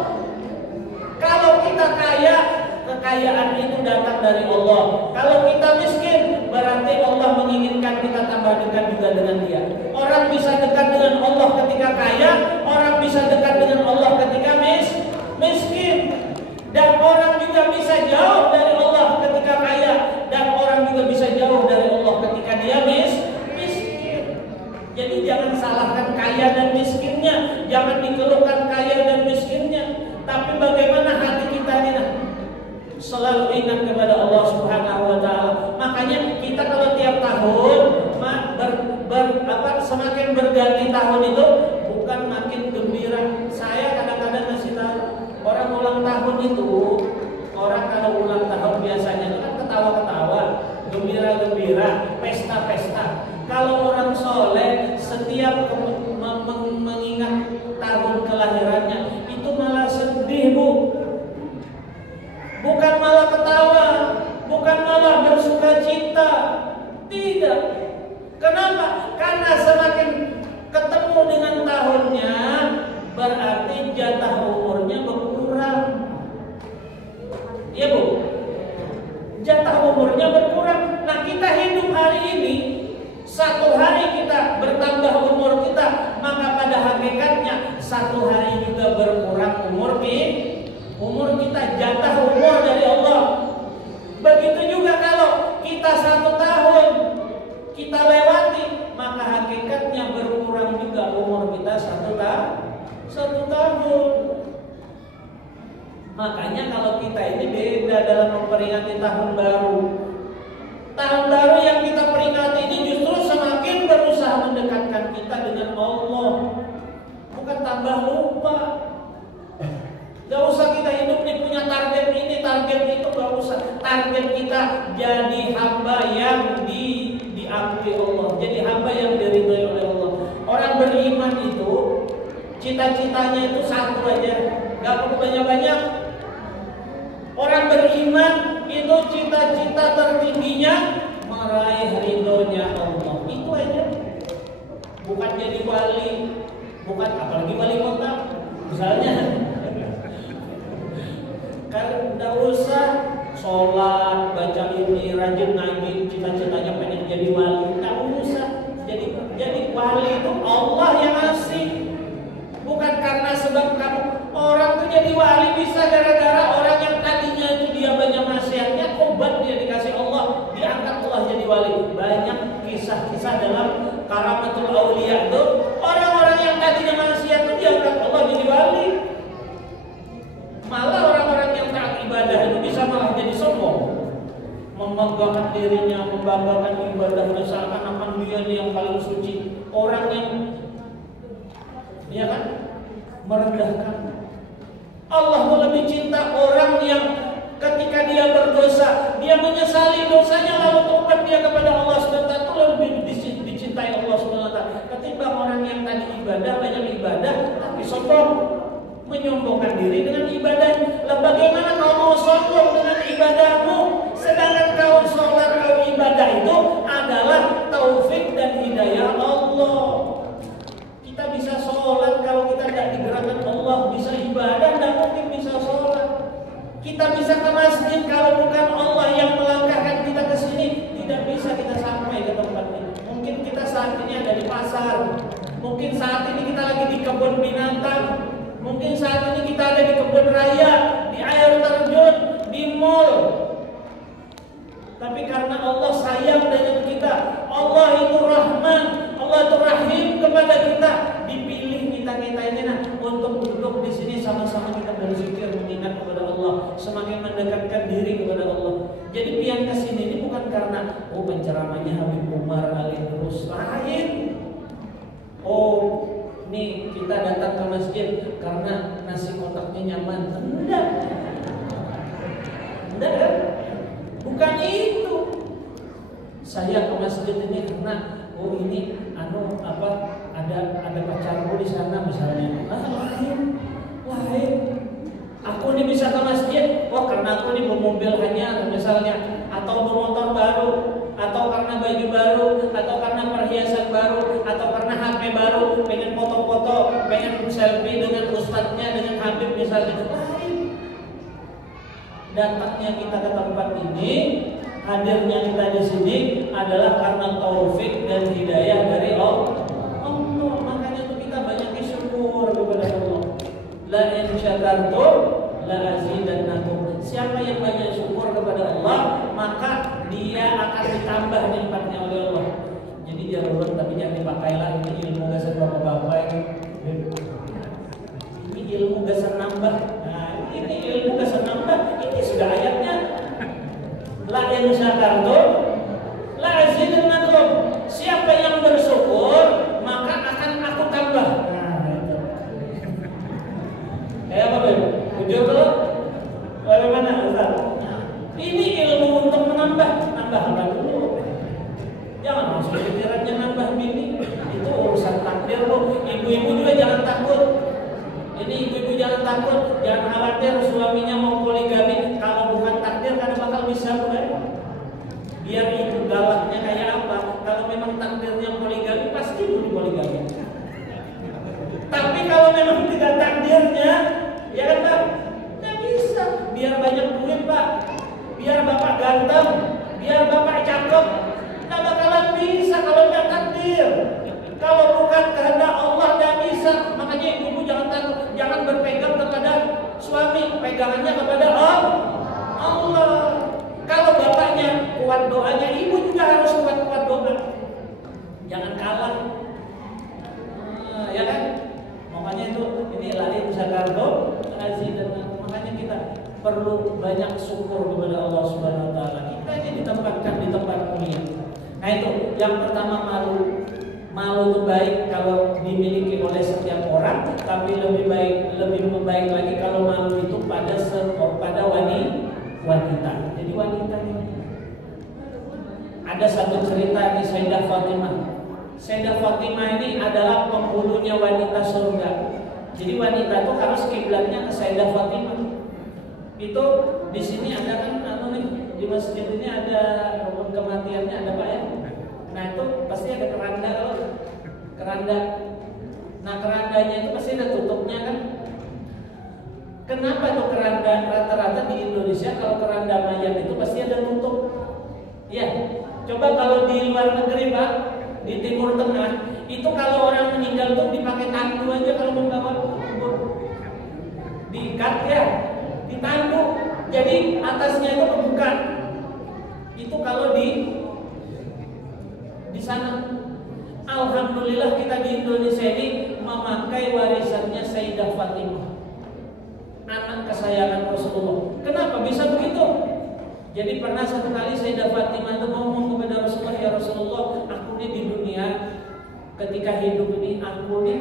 Kalau kita kaya, kekayaan itu datang dari Allah. Kalau kita miskin, berarti Allah menginginkan kita tambah dekat juga dengan Dia. Orang bisa dekat dengan Allah ketika kaya, orang bisa dekat dengan Allah ketika miskin. Dan orang juga bisa jauh dari Allah ketika kaya, dan orang juga bisa jauh dari Allah ketika dia miskin. Jadi jangan salahkan kaya dan miskinnya, jangan dikeluhkan kaya dan miskinnya, tapi bagaimana hati kita ini selalu ingat kepada Allah Subhanahu wa taala. Makanya kita kalau tiap tahun semakin berganti tahun itu bukan makin gembira. Saya kadang-kadang ngasih tahu orang ulang tahun itu, orang kalau ulang tahun biasanya itu kan ketawa-ketawa, gembira-gembira, pesta-pesta. Kalau orang soleh setiap mengingat tahun kelahirannya itu malah sedih, Bu. Bukan malah ketawa, bukan malah bersuka cita. Tidak. Kenapa? Karena semakin ketemu dengan tahunnya, berarti jatah umurnya berkurang. Iya, Bu. Jatah umurnya berkurang. Nah, kita hidup hari ini, satu hari kita bertambah umur kita, maka pada hakikatnya satu hari juga berkurang umur kita, jatah umur dari Allah. Begitu juga kalau kita 1 tahun kita lewati, maka hakikatnya berkurang juga umur kita 1 tahun. Makanya kalau kita ini beda dalam memperingati tahun baru. Tahun baru yang kita peringati ini justru semakin berusaha mendekatkan kita dengan Allah, bukan tambah lupa. Gak usah kita hidup nih punya target ini, target itu, gak usah. Target kita jadi hamba yang diakui Allah, jadi hamba yang diridhoi oleh Allah. Orang beriman itu cita-citanya itu satu aja, gak perlu banyak-banyak. Orang beriman itu cita-cita tertingginya meraih ridhonya Allah. Itu aja. Bukan jadi wali, bukan apalagi wali kota misalnya. Kan tidak usah sholat, baca ini, rajin ngaji, cita-citanya pengen jadi wali. Tidak usah. Jadi wali itu Allah yang ngasih, bukan karena sebab kamu. Orang tuh jadi wali bisa gara-gara orang yang tadinya itu dia banyak maksiatnya, tobat dia dikasih Allah, diangkat Allah jadi wali. Banyak kisah-kisah dalam Karamatul Auliya itu, orang-orang yang tadinya maksiat itu diangkat Allah jadi wali. Malah orang-orang yang taat ibadah itu bisa malah jadi sombong, membanggakan dirinya, membanggakan ibadahnya, seakan-akan dia yang paling suci. Orang yang, ya kan, merendahkan. Allah tuh lebih cinta orang yang ketika dia berdosa, dia menyesali dosanya lalu tobat dia kepada Allah SWT, itu lebih dicintai Allah SWT ketimbang orang yang tadi ibadah, banyak ibadah tapi sombong, menyombongkan diri dengan ibadah. Lah bagaimana kau mau sombong dengan ibadahmu, sedangkan kau sholat, kau ibadah itu adalah taufik dan hidayah Allah. Kita bisa sholat kalau kita tidak digerakkan Allah, bisa ibadah tidak mungkin bisa sholat. Kita bisa ke masjid kalau bukan Allah yang melangkahkan kita ke sini, tidak bisa kita sampai ke tempat ini. Mungkin kita saat ini ada di pasar, mungkin saat ini kita lagi di kebun binatang, mungkin saat ini kita ada di kebun raya, di air terjun, di mall. Tapi karena Allah sayang dengan kita, Allah itu Rahman, Allah itu Rahim kepada kita, dipilih kita ini untuk duduk di sini sama-sama kita berzikir. semakin mendekatkan diri kepada Allah. Jadi yang kesini ini bukan karena penceramahnya Habib Umar Ali terus lain. Nih kita datang ke masjid karena nasi kotaknya nyaman. Enggak kan? Bukan itu. Saya ke masjid ini karena ini ada pacarku di sana misalnya. Lain. Aku ini bisa ke masjid, karena aku ini bermobil hanya misalnya, atau bermotor baru, atau karena baju baru, atau karena perhiasan baru, atau karena HP baru, pengen foto-foto, pengen selfie dengan ustadznya, dengan Habib misalnya. Lain. Datangnya kita ke tempat ini, hadirnya kita di sini adalah karena taufik dan hidayah dari Allah. Makanya itu kita banyak syukur kepada Allah. La in syakartum la azidannakum. Siapa yang banyak syukur kepada Allah, maka dia akan ditambah nikmatnya oleh Allah. Jadi darurat tapi jangan dipakailah ini ilmu gasan bapak-bapak ini. Ini ilmu gasan nambah. Nah, ini ilmu gasan nambah. Ini sudah ayatnya. La in syakartum la azidannakum. Siapa yang bersyukur, maka akan aku tambah. Kayak apa, Beb? Jujur dulu. Bagaimana, Ustaz? Ini ilmu untuk nambah apa dulu. Jangan masuk pikirannya nambah bini. Itu urusan takdir loh. Ibu-ibu juga jangan takut. Ini ibu-ibu jangan takut, jangan khawatir suaminya mau poligami. Kalau bukan takdir kan bakal bisa, bukan? Biar ibu galaknya kayak apa? Kalau memang takdirnya poligami, pasti ibu poligami. Tapi kalau memang tidak takdirnya, ya kan Pak? Nggak bisa. Biar banyak duit Pak, biar bapak ganteng, biar bapak cakep, nggak bakalan bisa kalau nggak takdir. Kalau bukan kehendak Allah nggak bisa. Makanya ibu jangan takut, jangan berpegang kepada suami, pegangannya kepada Allah. Kalau bapaknya kuat doanya, ibu juga harus kuat doa. Jangan kalah, ya kan? Makanya itu ini lain syakartum azidannakum. Makanya kita perlu banyak syukur kepada Allah Subhanahu wa taala. Kita ini ditempatkan di tempat mulia. Nah itu yang pertama, malu itu baik kalau dimiliki oleh setiap orang, tapi lebih baik lagi kalau malu itu pada wanita. Jadi wanita ini ada satu cerita di Sayyidah Fatimah. Sayyidah Fatimah ini adalah penghulunya wanita surga. Jadi wanita itu harus kiblatnya ke Sayyidah Fatimah. Itu di sini ada kan di masjid ini ada rukun kematiannya ada Pak ya. Nah itu pasti ada keranda. Nah kerandanya itu pasti ada tutupnya kan. Kenapa tuh keranda? Rata-rata di Indonesia kalau keranda mayat itu pasti ada tutup. Ya, coba kalau di luar negeri Pak, di Timur Tengah, itu kalau orang meninggal tuh dipakai tandu aja kalau membawa kubur. Diikat ya, ditandu. Jadi atasnya itu kebuka. Itu kalau di sana. Alhamdulillah kita di Indonesia ini memakai warisannya Sayyidah Fatimah, anak kesayangan Rasulullah. Kenapa bisa begitu? Jadi pernah satu kali Sayyidah Fatimah itu ngomong kepada Rasulullah, ya Rasulullah, aku ini di dunia ketika hidup ini aku ini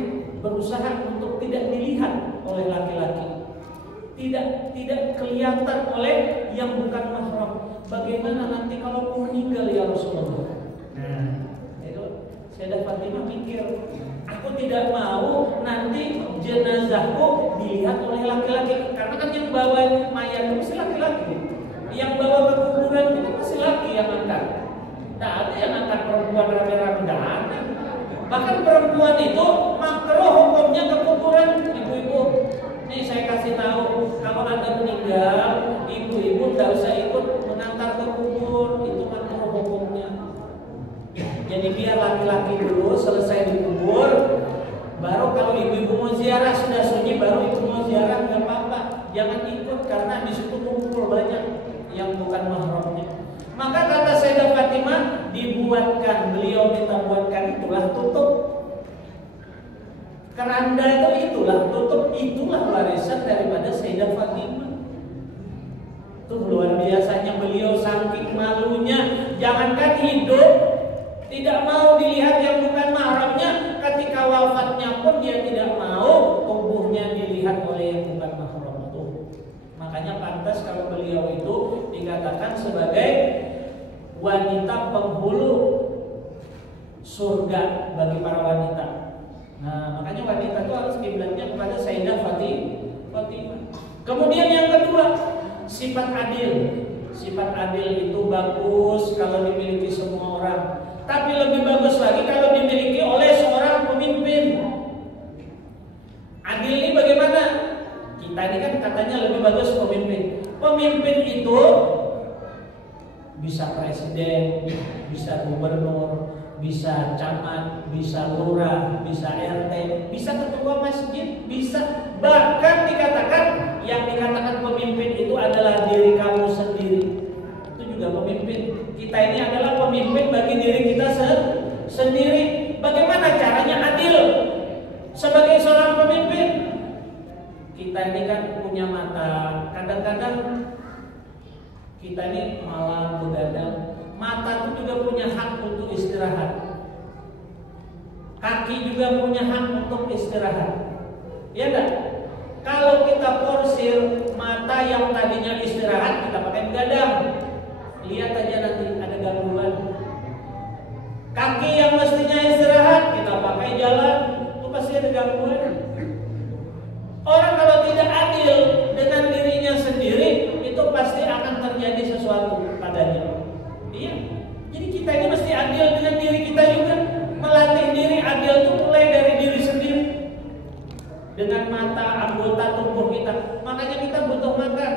berusaha untuk tidak dilihat oleh laki-laki, tidak kelihatan oleh yang bukan mahram. Bagaimana nanti kalau aku meninggal ya Rasulullah? Nah, itu Sayyidah Fatimah mikir, aku tidak mau nanti jenazahku dilihat oleh laki-laki, karena kan yang bawa mayat itu pasti laki-laki. Yang bawa ke kuburan itu pasti laki yang angkat. Tidak ada yang angkat perempuan rame-rame, tidak ada. Bahkan perempuan itu makruh hukumnya ke kuburan. Ibu-ibu, nih saya kasih tahu, kalau Anda meninggal, ibu-ibu tidak usah ikut mengantar ke kubur, itu makruh hukumnya. Jadi biar laki-laki dulu selesai dikubur, baru kalau ibu-ibu mau ziarah sudah sunyi, baru ibu mau ziarah nggak apa-apa. Jangan ikut karena di situ kumpul banyak yang bukan mahramnya. Maka kata Sayyidah Fatimah, beliau minta buatkan itulah tutup. Keranda itulah tutup, itulah warisan daripada Sayyidah Fatimah. Tuh luar biasanya beliau saking malunya, jangankan hidup, tidak mau dilihat yang bukan mahramnya. Ketika wafatnya pun dia tidak mau tubuhnya dilihat oleh yang bukan mahram itu. Makanya pantas kalau beliau itu dikatakan sebagai wanita penghulu surga bagi para wanita. Nah, makanya wanita itu harus kiblatnya kepada Sayyidah Fatimah. Kemudian yang kedua, sifat adil. Sifat adil itu bagus kalau dimiliki semua orang, tapi lebih bagus lagi kalau dimiliki oleh seorang pemimpin. Adil ini bagaimana? Kita ini kan katanya lebih bagus pemimpin. Pemimpin itu bisa presiden, bisa gubernur, bisa camat, bisa lurah, bisa RT, bisa ketua masjid, bisa. Bahkan dikatakan, yang dikatakan pemimpin itu adalah diri kamu sendiri. Itu juga pemimpin. Kita ini adalah pemimpin bagi diri kita sendiri. Bagaimana caranya adil sebagai seorang pemimpin? Kita ini kan punya mata. Kadang-kadang kita ini malah begadang. Mata itu juga punya hak untuk istirahat. Kaki juga punya hak untuk istirahat. Ya enggak? Kalau kita porsir mata yang tadinya istirahat, kita pakai begadang. Lihat aja nanti ada gangguan. Kaki yang mestinya istirahat, kita pakai jalan, itu pasti ada gangguan. Orang kalau tidak adil dengan dirinya sendiri, itu pasti akan terjadi sesuatu padanya. Iya. Jadi kita ini mesti adil dengan diri kita juga. Melatih diri adil itu mulai dari diri sendiri. Dengan mata, anggota tubuh kita. Makanya kita butuh makan.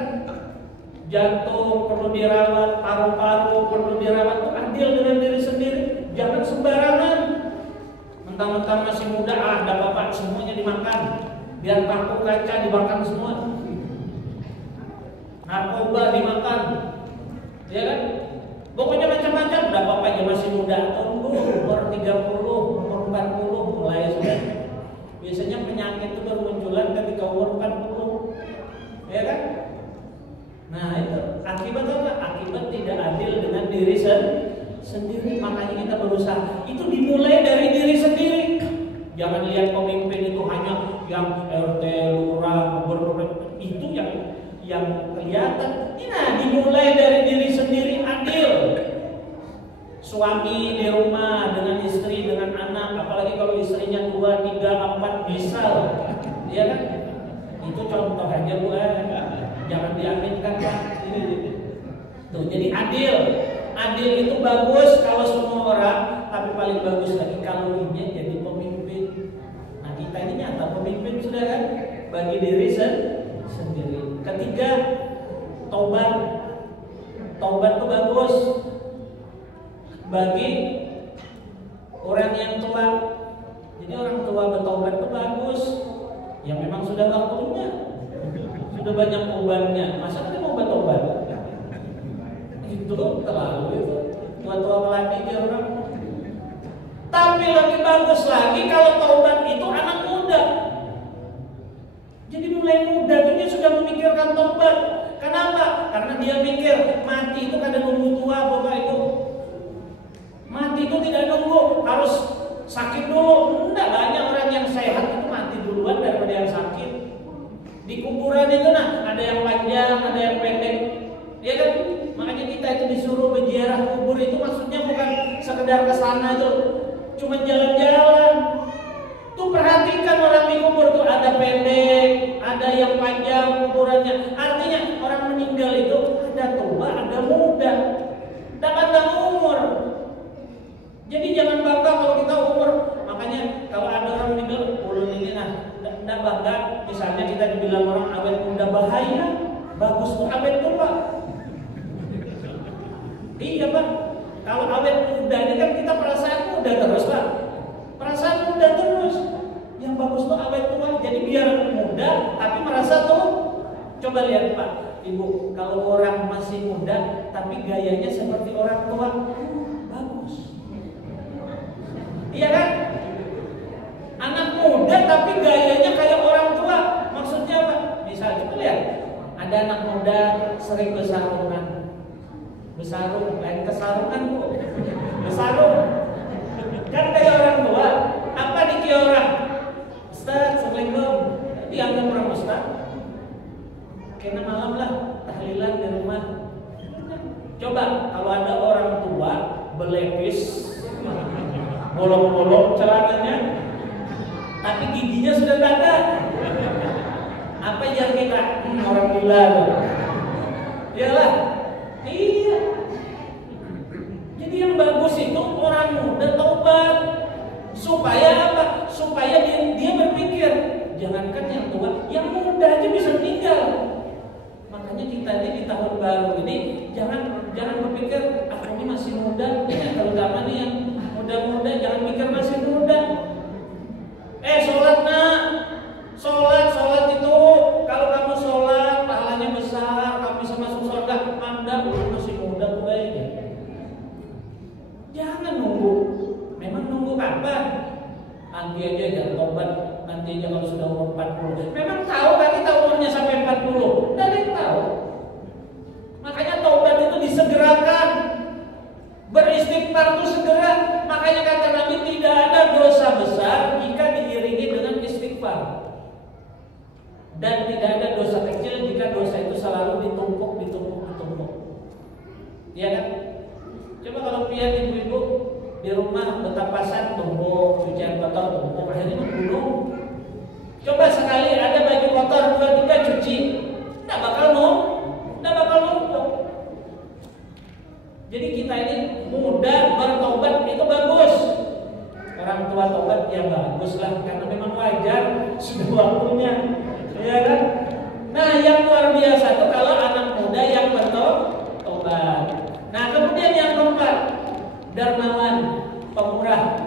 Jantung perlu dirawat, paru-paru perlu dirawat. Itu adil dengan diri sendiri. Jangan sembarangan. Mentang-mentang masih muda, ada bapak semuanya dimakan. Biar bangku kaca dimakan semua. Narkoba dimakan. Ya kan? Pokoknya macam-macam. Udah bapak aja masih muda. Tunggu umur 30, umur 40 mulai sudah. Biasanya penyakit itu bermunculan ketika umur 40. Ya kan? Nah itu akibat apa? Akibat tidak adil dengan diri sendiri. Makanya kita berusaha. Itu dimulai dari diri sendiri. Jangan lihat pemimpin itu hanya yang RT, lurah, gubernur. Itu yang kelihatan. Nah, dimulai dari diri sendiri adil. Suami di rumah dengan istri, dengan anak, apalagi kalau istrinya 2, 3, 4 misal, ya kan? Itu contoh aja Bu, jangan diaminkan Pak. Tuh, jadi adil. Adil itu bagus kalau semua orang, tapi paling bagus lagi kalau ini jadi pemimpin. Nah, kita ini nyata pemimpin sudah kan? Bagi diri sendiri. Ketiga, taubat. Taubat itu bagus bagi orang yang tua. Jadi orang tua bertobat itu bagus. Ya memang sudah waktunya. Sudah banyak ubannya. Masa kita mau bertobat? Itu terlalu itu. Tua-tua melati dia orang. Tapi lebih bagus lagi kalau taubat itu anak muda. Jadi mulai muda dia sudah memikirkan taubat. Kenapa? Karena dia mikir mati itu kadang nunggu tua bapak itu. Mati itu tidak nunggu, harus sakit dulu. Enggak, banyak orang yang sehat itu mati duluan daripada yang sakit. Di kuburan itu ada yang panjang, ada yang pendek. Ya kan? Makanya kita itu disuruh berziarah kubur itu maksudnya bukan sekedar ke sana itu, cuma jalan-jalan. Tuh perhatikan orang di kubur tuh ada pendek, ada yang panjang kuburannya. Artinya orang meninggal itu ada tua, ada muda. Tak pandang umur. Jadi jangan bangga kalau kita umur. Makanya kalau ada orang meninggal, ulun ini tidak bangga. Misalnya kita dibilang orang awet muda, bahaya. Bagus tuh awet tua. Iya Pak. Kalau awet muda ini kan kita perasaan muda terus Pak. Perasaan muda terus. Yang bagus tuh awet tua. Jadi biar muda tapi merasa tuh. Coba lihat Pak, Ibu, kalau orang masih muda tapi gayanya seperti orang tua, bagus. Iya kan? Anak muda tapi gayanya kayak orang tua. Maksudnya apa? Misalnya kita lihat, ada anak muda 100 sering besarungan. Besarung, lain kesarungan Bu. Besarung. Kan kayak orang tua, apa dikira orang? Ustaz, Assalamualaikum. Dianggap orang ustaz. Kena malam lah, tahlilan di rumah. Coba kalau ada orang tua belepis, bolong-bolong celananya, tapi giginya sudah tak ada. Apa yang kita? Orang gila loh. Iyalah. Iya. Jadi yang bagus itu orang muda taubat. Supaya apa? Supaya dia berpikir, jangankan yang tua, yang muda aja bisa meninggal. Makanya kita ini di tahun baru ini jangan berpikir aku ini masih muda. Ini terutama nih yang muda-muda jangan mikir masih muda. Sholat nak. Sholat itu kalau kamu sholat pahalanya besar, kamu bisa masuk surga. Anda masih muda tuh aja. Jangan nunggu. Memang nunggu kapan? Nanti aja jangan tobat. Nanti aja kalau sudah umur 40. Memang tahu kan kita umurnya sampai 40? Tidak ada yang tahu. Makanya tobat itu disegerakan. Beristighfar itu segera. Makanya kata Nabi tidak ada dosa besar jika diiringi dengan istighfar. Dan tidak ada dosa kecil jika dosa itu selalu ditumpuk. Iya kan? Coba kalau pian ibu-ibu di rumah betapasan tumpuk, cucian kotor tumpuk, akhirnya gulung. Coba sekali ada baju kotor 2-3 cuci, tidak bakal numpuk. Jadi kita ini muda bertobat itu bagus. Orang tua tobat ya bagus lah, karena memang wajar sudah waktunya, ya kan? Nah yang luar biasa itu kalau anak muda yang bertobat. Nah kemudian yang keempat, dermawan, pemurah.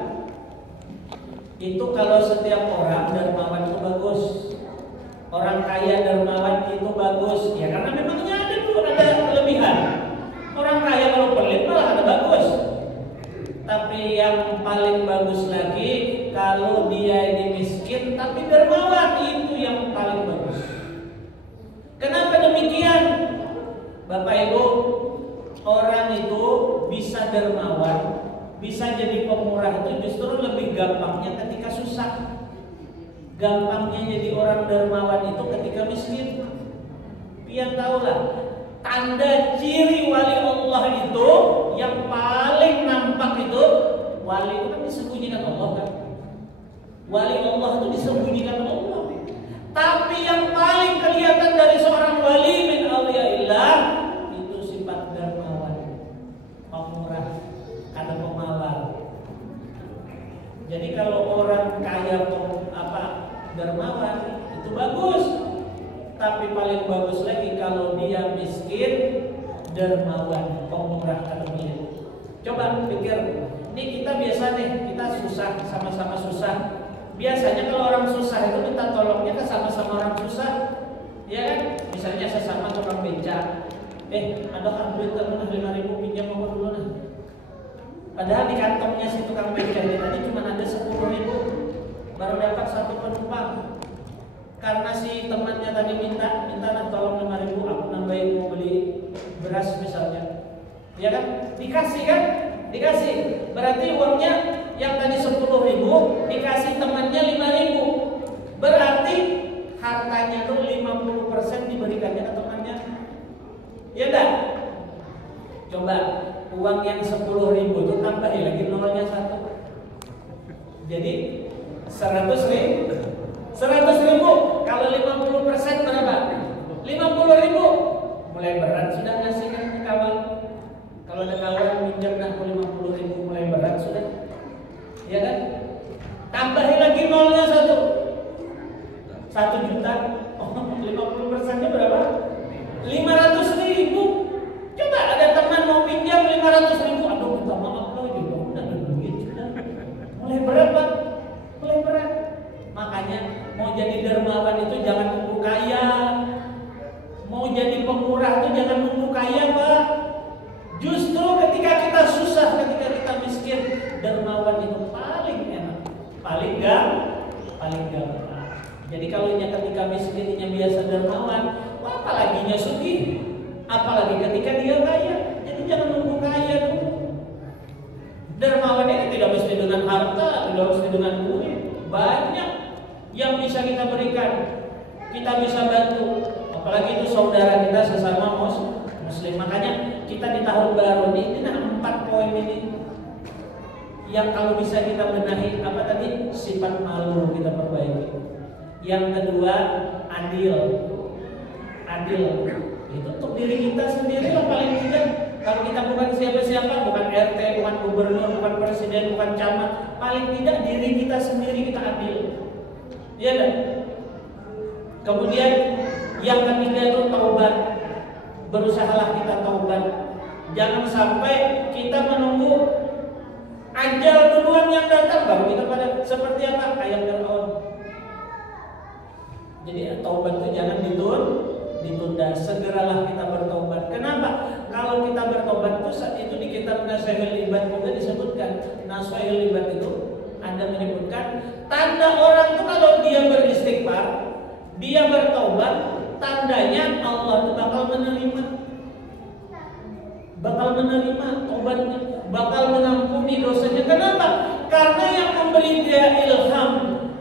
Itu kalau setiap orang dermawan itu bagus. Orang kaya dermawan itu bagus. Ya karena memangnya ada kelebihan. Orang kaya kalau pelit malah ada bagus. Tapi yang paling bagus lagi kalau dia ini miskin tapi dermawan, itu yang paling bagus. Kenapa demikian? Bapak Ibu, orang itu bisa dermawan, bisa jadi pemurah itu justru lebih gampangnya ketika susah. Gampangnya jadi orang dermawan itu ketika miskin. Pian tahulah, tanda ciri wali Allah itu yang paling nampak itu, wali itu kan disembunyikan Allah kan. Wali Allah itu disembunyikan Allah. Tapi yang paling kelihatan dari seorang wali min awliyaillah itu sifat dermawan, pemurah, ada pemalas. Jadi kalau orang kaya dermawan itu bagus. Tapi paling bagus lagi kalau dia miskin, dermawan, pemurah karunia. Coba pikir, ini kita biasa nih, kita susah, sama-sama susah. Biasanya kalau orang susah itu minta tolongnya kan sama-sama orang susah, ya kan? Misalnya sesama tukang beca, ada kan duit temen 5.000 pinjam mau dulu nah. Padahal di kantongnya si tukang beca tadi cuma ada 10.000, baru dapat 1 penumpang. Karena si temannya tadi minta nah tolong 5.000, aku nambahin mau beli beras misalnya, ya kan? Dikasih kan? Dikasih. Berarti uangnya yang tadi 10.000 dikasih temannya 5.000. Berarti hartanya tuh 50% diberikannya ke temannya. Ya enggak? Coba uang yang 10.000 itu tambahin lagi nolnya 1. Jadi 100.000 kalau 50% berapa? 50.000. Mulai berat sudah ngasihkan ke kawan. Kalau ada kawan minjam aku 50.000 mulai berat sudah. Ya kan? Tambahin lagi nolnya 1 juta. 50%-nya berapa? 500.000. Coba ada teman mau pinjam 500.000. Aduh minta maaf loh, juga udah ada duit sudah. Mulai berat Pak. Mulai berat. Makanya mau jadi dermawan itu jangan nunggu kaya. Mau jadi pemurah itu jangan nunggu kaya Pak. Justru ketika kita susah, ketika kita miskin, dermawan itu paling enak, paling gampang. Jadi kalau ketika miskinnya biasa dermawan, apalaginya sugih. apalagi ketika dia kaya. Jadi jangan nunggu kaya dulu. Dermawan ini tidak mesti dengan harta, tidak mesti dengan duit. Banyak yang bisa kita berikan, kita bisa bantu. Apalagi itu saudara kita sesama muslim. Makanya kita di tahun baru ini 4 poin ini yang kalau bisa kita benahi. Apa tadi? Sifat malu kita perbaiki. Yang kedua, adil. Itu untuk diri kita sendiri lah paling tidak. Kalau kita bukan siapa-siapa, bukan RT, bukan gubernur, bukan presiden, bukan camat, paling tidak diri kita sendiri kita adil. Iya kan? Kemudian yang ketiga itu taubat. Berusahalah kita taubat. Jangan sampai kita menunggu ajal duluan yang datang baru kita pada seperti apa? Ayam Fir'aun. Jadi taubat itu jangan ditunda, segeralah kita bertobat. Kenapa? Kalau kita bertobat itu saat itu di kitab Nashihul Ibad juga disebutkan. Nashihul Ibad itu Anda menyebutkan tanda orang itu kalau dia beristighfar, dia bertobat, tandanya Allah itu bakal menerima tobatnya, bakal mengampuni dosanya. Kenapa? Karena yang memberi dia ilham,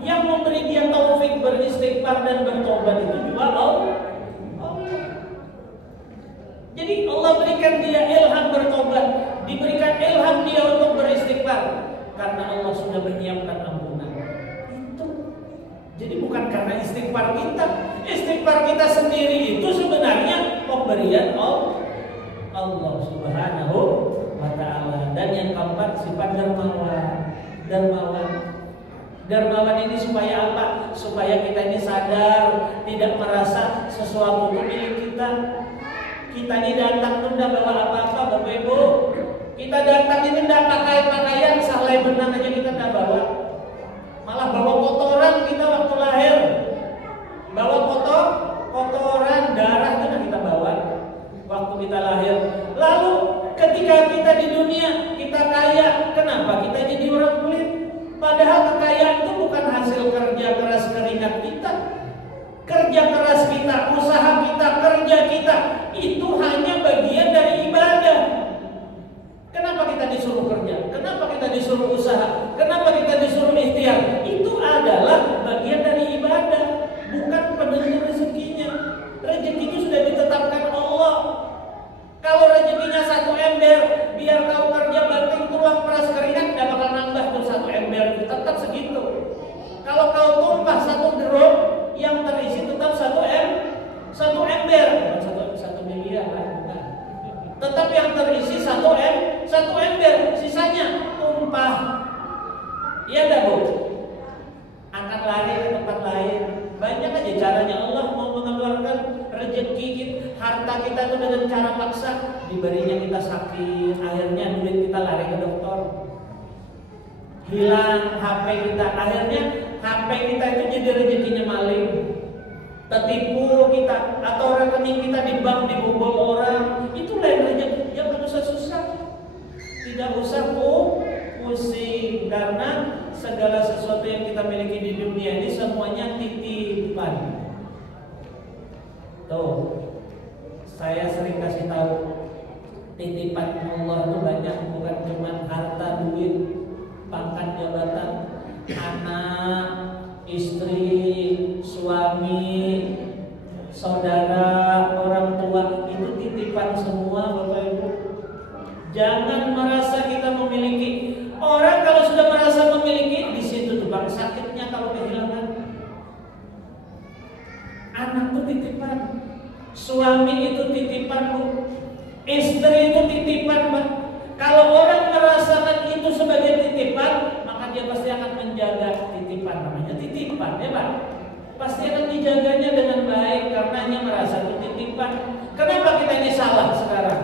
yang memberi dia taufik beristighfar dan bertobat itu juga Allah. Jadi Allah berikan dia ilham bertobat, diberikan ilham dia untuk beristighfar karena Allah sudah menyiapkan ampunan. Itu. Jadi bukan karena istighfar kita sendiri itu sebenarnya pemberian Allah Subhanahu wa taala. Dan yang keempat, sifat dermawan ini supaya apa? Supaya kita ini sadar, tidak merasa sesuatu itu milik kita. Kita ini datang tuh tidak bawa apa-apa, Bapak Ibu. Kita datang ini tidak pakai pakaian, salai benang aja kita tidak bawa. Malah bawa kotoran kita waktu lahir. Bawa kotoran, darah itu kita bawa waktu kita lahir. Lalu ketika kita di dunia, kita kaya, kenapa kita jadi orang pelit? Padahal kekayaan itu bukan hasil kerja keras keringat kita. Kerja keras kita, usaha kita, kerja kita itu hanya bagian dari ibadah. Kenapa kita disuruh kerja? Kenapa kita disuruh usaha? Kenapa kita disuruh ikhtiar? Itu adalah bagian dari ibadah, bukan penentu rezekinya. Rezeki itu sudah ditetapkan Allah. Kalau rezekinya 1 ember, biar kau kerja banting tulang peras keringat, tidak bakal nambah tuh 1 ember, tetap segitu. Kalau kau tumpah 1 drum, yang terisi tetap 1 ember, bukan 1 miliar lah, bukan. Tetap yang terisi 1 ember, sisanya tumpah. Iya enggak, Bu? Akan lari ke tempat lain. Banyak aja caranya Allah mau mengeluarkan rezeki harta kita itu dengan cara paksa. Diberinya kita sakit, akhirnya duit kita lari ke dokter. Hilang HP kita, akhirnya HP kita itu jadi rezekinya maling. Tertipu kita, atau rekening kita di bank dibobol orang. Itu lain rezeki, jangan usah susah. Tidak usah pusing, karena segala sesuatu yang kita miliki di dunia ini semuanya titipan. Tuh, saya sering kasih tahu, titipan Allah itu banyak, bukan cuma harta, duit, pangkat jabatan, anak, istri, suami, saudara, orang tua, itu titipan semua, Bapak Ibu. Jangan merasa kita memiliki. Orang kalau sudah merasa memiliki, di situ tuh bang sakitnya kalau kehilangan. Anak itu titipan, suami itu titipan, Bu. Istri itu titipan, Pak. Kalau orang merasakan itu sebagai titipan, maka dia pasti akan menjaga titipan, namanya titipan, ya Pak. Pasti akan dijaganya dengan baik karena hanya merasa itu titipan. Kenapa kita ini salah sekarang?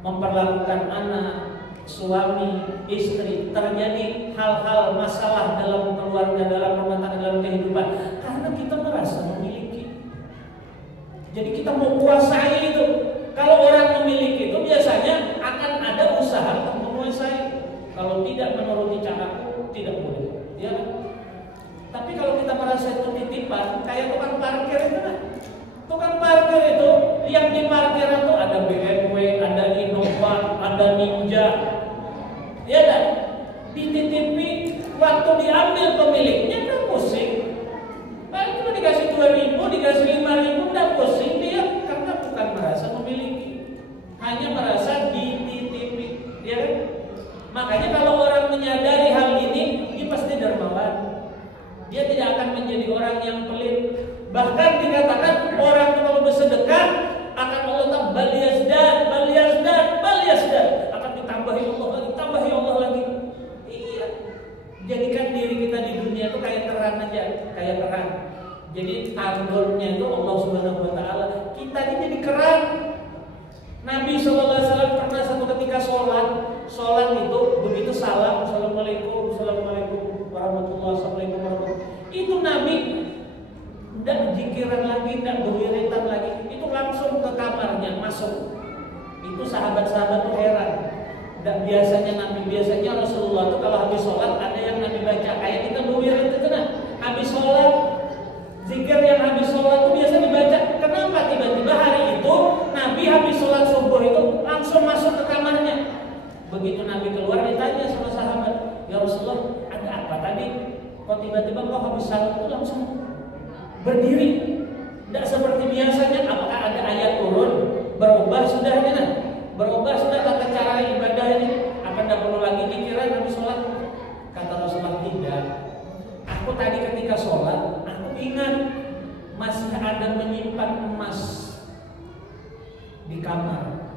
Memperlakukan anak, suami, istri, terjadi hal-hal masalah dalam keluarga, dalam rumah tangga, dalam kehidupan karena kita merasa memiliki. Jadi kita mau kuasai itu. Kalau orang memiliki itu biasanya akan ada usaha untuk menguasai. Kalau tidak menuruti caraku, tidak boleh. Ya. Tapi kalau kita merasa itu titipan, kayak tukang parkir itu kan. Tukang parkir itu yang diambil pemiliknya kan pusing. Paling cuma dikasih 2.000, dikasih 5.000, nggak pusing dia karena bukan merasa memiliki, hanya merasa dititipi, ya kan? Makanya kalau orang menyadari hal ini, dia pasti dermawan. Dia tidak akan menjadi orang yang pelit. Bahkan dikatakan orang kalau bersedekah akan Allah bal yazdad, akan ditambahi Allah lagi, tambahi Allah lagi. Iya. Jadikan diri kita di dunia itu kayak terang aja, kayak terang. Jadi tandurnya itu Allah Subhanahu wa taala. Kita ini jadi kerang. Nabi SAW pernah satu ketika sholat itu begitu salam, assalamualaikum warahmatullahi wabarakatuh. Itu Nabi tidak jikiran lagi, tidak berwiritan lagi, itu langsung ke kamarnya masuk. Itu sahabat-sahabat tuh heran. Tidak biasanya Nabi, biasanya Rasulullah itu kalau habis sholat ada yang Nabi baca kayak kita berwirid itu nah. Habis sholat, zikir yang habis sholat itu biasa dibaca. Kenapa tiba-tiba hari itu Nabi habis sholat subuh itu langsung masuk ke kamarnya? Begitu Nabi keluar ditanya sama sahabat, ya Rasulullah ada apa tadi? Kok tiba-tiba kok habis sholat itu langsung berdiri? Tidak seperti biasanya. Apakah ada ayat turun? Berubah sudahnya nah. Berubah sudah tata cara ibadah ini. Apa tidak perlu lagi pikiran habis sholat? Kata Rasulullah tidak. Aku tadi ketika sholat, aku ingat masih ada menyimpan emas di kamar.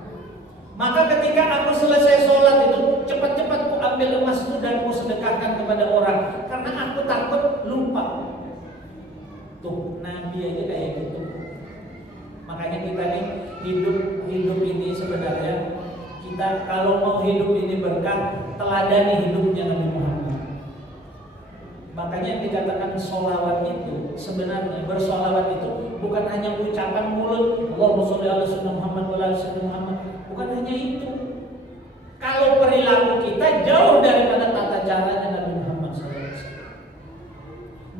Maka ketika aku selesai sholat itu cepat-cepat ku ambil emas itu dan ku sedekahkan kepada orang karena aku takut lupa. Tuh Nabi aja kayak gitu. Makanya kita nih hidup ini sebenarnya kita kalau mau hidup ini berkah teladani hidupnya Nabi Muhammad. Makanya yang dikatakan sholawat itu sebenarnya bersolawat itu bukan hanya ucapan mulut Allahumma sholli ala sayyidina Muhammad wa ala sayyidina Muhammad, bukan hanya itu. Kalau perilaku kita jauh daripada tata caranya Nabi Muhammad SAW.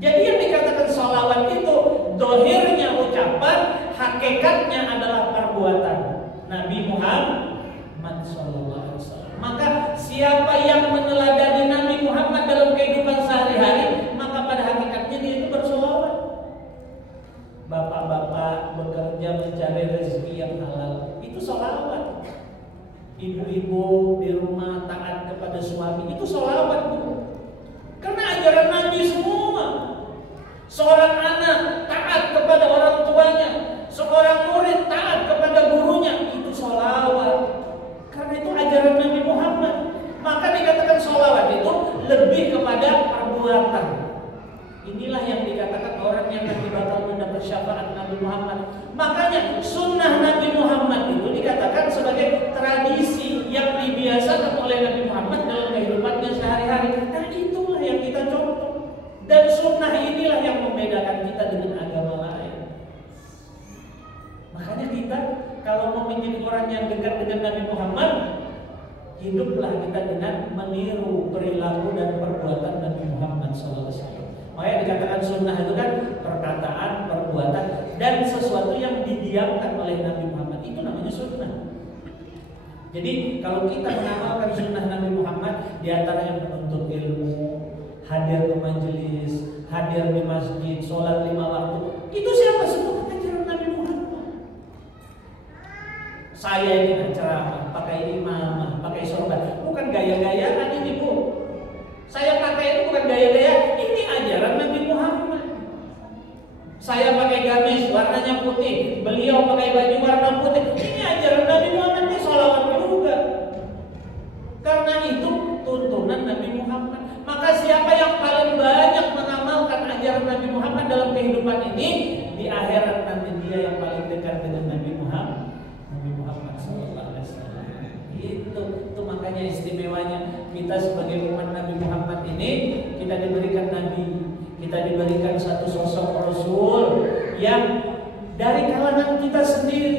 Jadi yang dikatakan sholawat itu dohirnya ucapan, hakikatnya adalah perbuatan Nabi Muhammad SAW. Maka siapa yang meneladani Nabi Muhammad dalam kehidupan sehari-hari, maka pada hakikatnya dia itu bersolawat. Bapak-bapak bekerja mencari rezeki yang halal, itu sholawat. Ibu-ibu di rumah taat kepada suami, itu sholawat bu. Karena ajaran Nabi semua. Seorang anak taat kepada orang tuanya, seorang murid taat kepada gurunya, itu sholawat. Karena itu ajaran Nabi Muhammad. Maka dikatakan sholawat itu lebih kepada perbuatan. Inilah yang dikatakan orang yang nanti bakal mendapat syafaat Nabi Muhammad. Makanya sunnah Nabi Muhammad itu dikatakan sebagai tradisi yang dibiasakan oleh Nabi Muhammad dalam kehidupannya sehari-hari. Nah itulah yang kita contoh. Dan sunnah inilah yang membedakan kita dengan agama lain. Makanya kita kalau mau menjadi orang yang dekat dengan Nabi Muhammad, hiduplah kita dengan meniru perilaku dan perbuatan Nabi Muhammad SAW. Makanya dikatakan sunnah itu kan perkataan, perbuatan, dan sesuatu yang didiamkan oleh Nabi Muhammad. Itu namanya sunnah. Jadi kalau kita mengamalkan sunnah Nabi Muhammad, di antara yang menuntut ilmu, hadir ke majelis, hadir di masjid, sholat 5 waktu, itu siapa semua? Ajaran Nabi Muhammad. Saya ini ceramah, pakai imamah, pakai sorban, bukan gaya-gayaan ini bu. Saya pakai itu bukan gaya-gaya, ini ajaran Nabi Muhammad. Saya pakai gamis warnanya putih, beliau pakai baju warna putih, ini ajaran Nabi Muhammad, ini sholawat juga. Karena itu tuntunan Nabi Muhammad. Maka siapa yang paling banyak mengamalkan ajaran Nabi Muhammad dalam kehidupan ini, di akhirat nanti dia yang paling dekat dengan Nabi Muhammad SAW. Itu makanya istimewanya kita sebagai umat Nabi Muhammad ini, kita diberikan Nabi, kita diberikan satu sosok Rasul yang dari kalangan kita sendiri.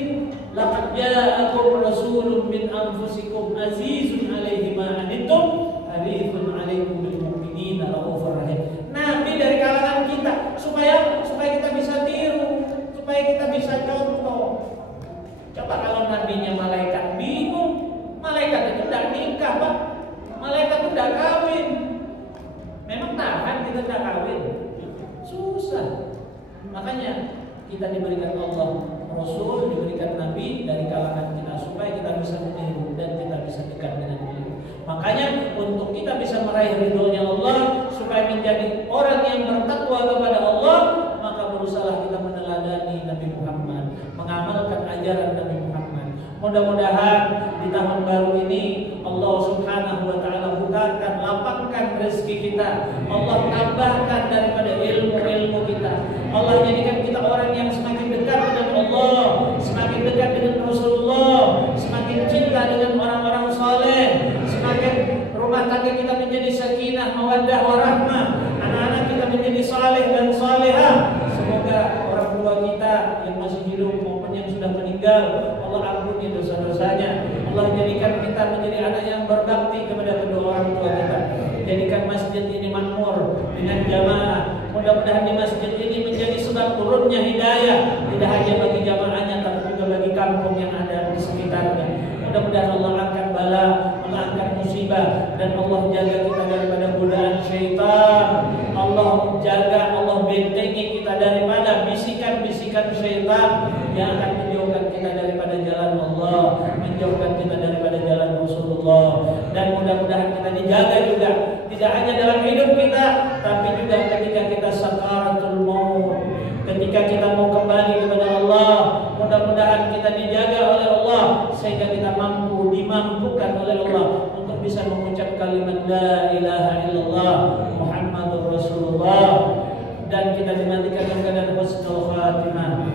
Laqad ja'akum rasulun min anfusikum azizun 'alaihi ma anittum harisun 'alaikum bil mu'minina raufur rahim. Nabi dari kalangan kita supaya kita bisa tiru, supaya kita bisa contoh. Coba kalau nabinya malaikat bingung, malaikat itu tidak nikah, Pak. Malaikat itu tidak kawin. Memang tahu kawin. Susah. Makanya kita diberikan Allah Rasul, diberikan Nabi dari kalangan kita supaya kita bisa meniru dan kita bisa dekat dengan beliau. Makanya untuk kita bisa meraih ridhonya Allah, supaya menjadi orang yang bertakwa kepada Allah, maka berusaha kita meneladani Nabi Muhammad, mengamalkan ajaran Nabi Muhammad. Mudah-mudahan di tahun baru ini Allah Subhanahu wa taala bukakan, lapangkan rezeki kita. Allah tambahkan daripada ilmu-ilmu kita. Allah jadikan kita orang yang semakin dekat dengan Allah, semakin dekat dengan Rasulullah, semakin cinta dengan orang-orang saleh, semakin rumah tangga kita menjadi sakinah, mawaddah, warahmah, anak-anak kita menjadi saleh dan salehah. Semoga orang tua kita yang masih hidup maupun yang sudah meninggal, Allah ampuni dosa-dosanya. Allah jadikan kita menjadi anak yang berbakti kepada kedua orang tua kita. Jadikan masjid ini makmur dengan jamaah. Mudah-mudahan di masjid ini menjadi sebab turunnya hidayah, tidak hanya bagi jamaahnya tapi juga bagi kampung yang ada di sekitarnya. Mudah-mudahan Allah angkat bala, Allah angkat musibah, dan Allah jaga kita daripada godaan syaitan. Allah jaga, Allah bentengi kita daripada bisikan-bisikan syaitan yang akan menjauhkan kita daripada jalan Allah, menjauhkan kita daripada jalan Rasulullah. Dan mudah-mudahan kita dijaga juga, tidak hanya dalam hidup kita, tapi juga ketika kita sakaratul maut, ketika kita mau kembali kepada Allah. Mudah-mudahan kita dijaga oleh Allah sehingga kita dimampukan oleh Allah untuk bisa mengucap kalimat la ilaha illallah Muhammadur Rasulullah, dan kita dimatikan dalam keadaan husnul khatimah,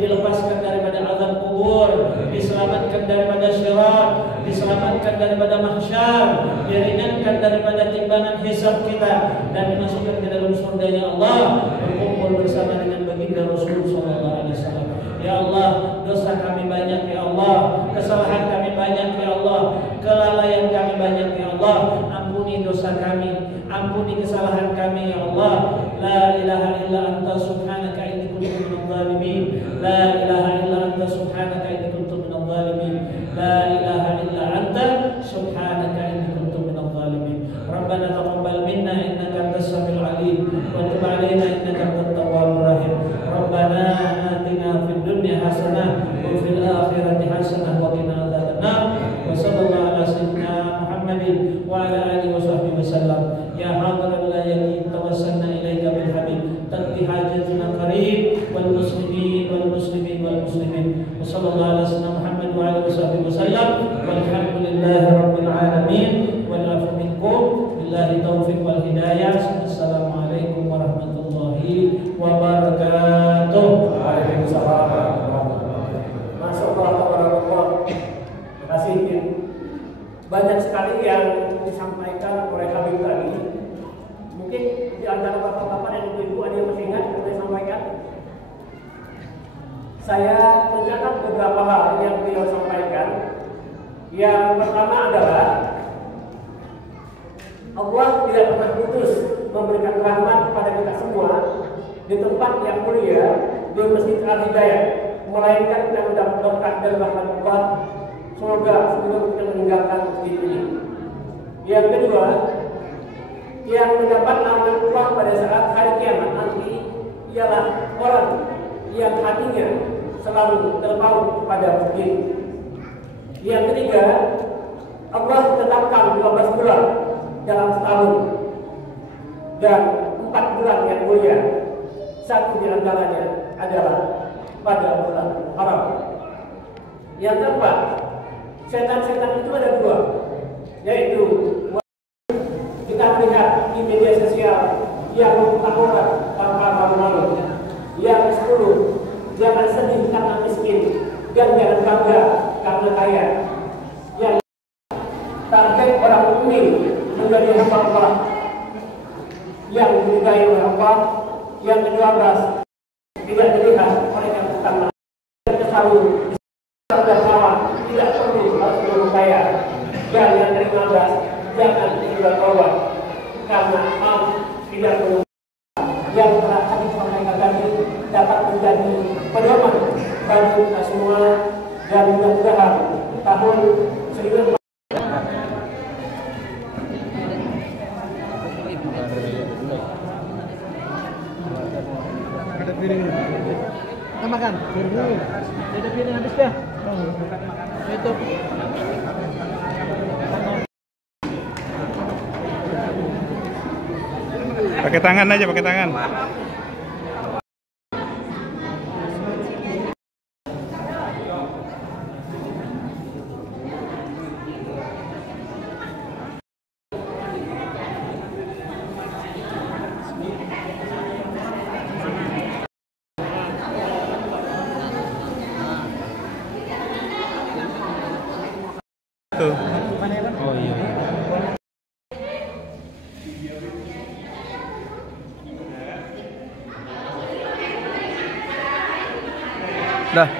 dilepaskan daripada azab kubur, diselamatkan daripada syirat, diselamatkan daripada mahsyar, diringankan daripada timbangan hisab kita, dan dimasukkan ke dalam surganya Allah, berkumpul bersama dengan baginda Rasul sallallahu alaihi wasallam. Ya Allah, dosa kami banyak ya Allah, kesalahan kami banyak ya Allah, kelalaian kami banyak ya Allah. Ampuni dosa kami, ampuni kesalahan kami ya Allah. La ilaha illa anta subhanaka inni kuntu minadh dhalimin. La ilaha illa anta subhanaka inni kuntu minadh dhalimin. La ilaha illa anta subhanaka inni kuntu minadh dhalimin. Rabbana taqabbal minna innaka antas samiul alim wa tub alaina innaka antat tawwabur rahim. Rabbana atina fid dunya hasanah wa fil akhirati hasanah wa qina adzabannar. Wa sallallahu ala sayyidina Muhammadin wa ala alihi wa sahbihi wasallam. Ya hadirin la yakin tawassalna ilaika bil habib taqdi hajatuna qarib wal muslimin wal muslimin wal muslimin. Wa sallallahu ala sayyidina Muhammad wa alihi wa sahbihi wasallam. Walhamdulillahi rabbil alamin wal afu minkum billahi taufiq wal hidayah. Assalamualaikum warahmatullahi wabarakatuh. Waalaikumsalam warahmatullahi wabarakatuh. Masyaallah, tabarakallah. Terima kasih ya. Banyak sekali yang disampaikan oleh Habib tadi. Mungkin di antara bapak-bapak dan ibu-ibu ada yang masih ingat yang saya sampaikan. Saya mencatat beberapa hal yang beliau sampaikan. Yang pertama adalah Allah tidak pernah putus memberikan rahmat kepada kita semua di tempat yang mulia, di Masjid Al-Hidayah, melainkan kita mendapat berkah dari rahmat Allah. Semoga sebelum kita meninggalkan masjid ini. Yang kedua, yang mendapat rahmat Allah pada saat hari kiamat nanti ialah orang yang hatinya selalu terpaut pada masjid. Yang ketiga, Allah tetapkan 12 bulan dalam setahun dan 4 bulan yang mulia. Satu di antaranya adalah pada bulan Haram. Yang keempat, setan-setan itu ada 2, yaitu kita melihat di media sosial yang membuka orang tanpa malu-malu. Yang 10, jangan sedih karena miskin dan jangan bangga karena kaya. Yang target orang mukmin menjadi hamba Allah yang diridai oleh Allah. Yang ke-12, tidak dilihat oleh yang bukan dan selalu dan kawan, tidak perlu harus menunggu kaya. Dan yang ke-15, jangan berbuat taubat karena tidak perlu. Yang telah kami sampaikan tadi dapat menjadi pedoman bagi kita semua, dan mudah-mudahan tahun 1900 piring. Kita makan. Piring. Ada piring habis dah. Itu. Pakai tangan aja, pakai tangan. Tuh. Oh iya. Dah.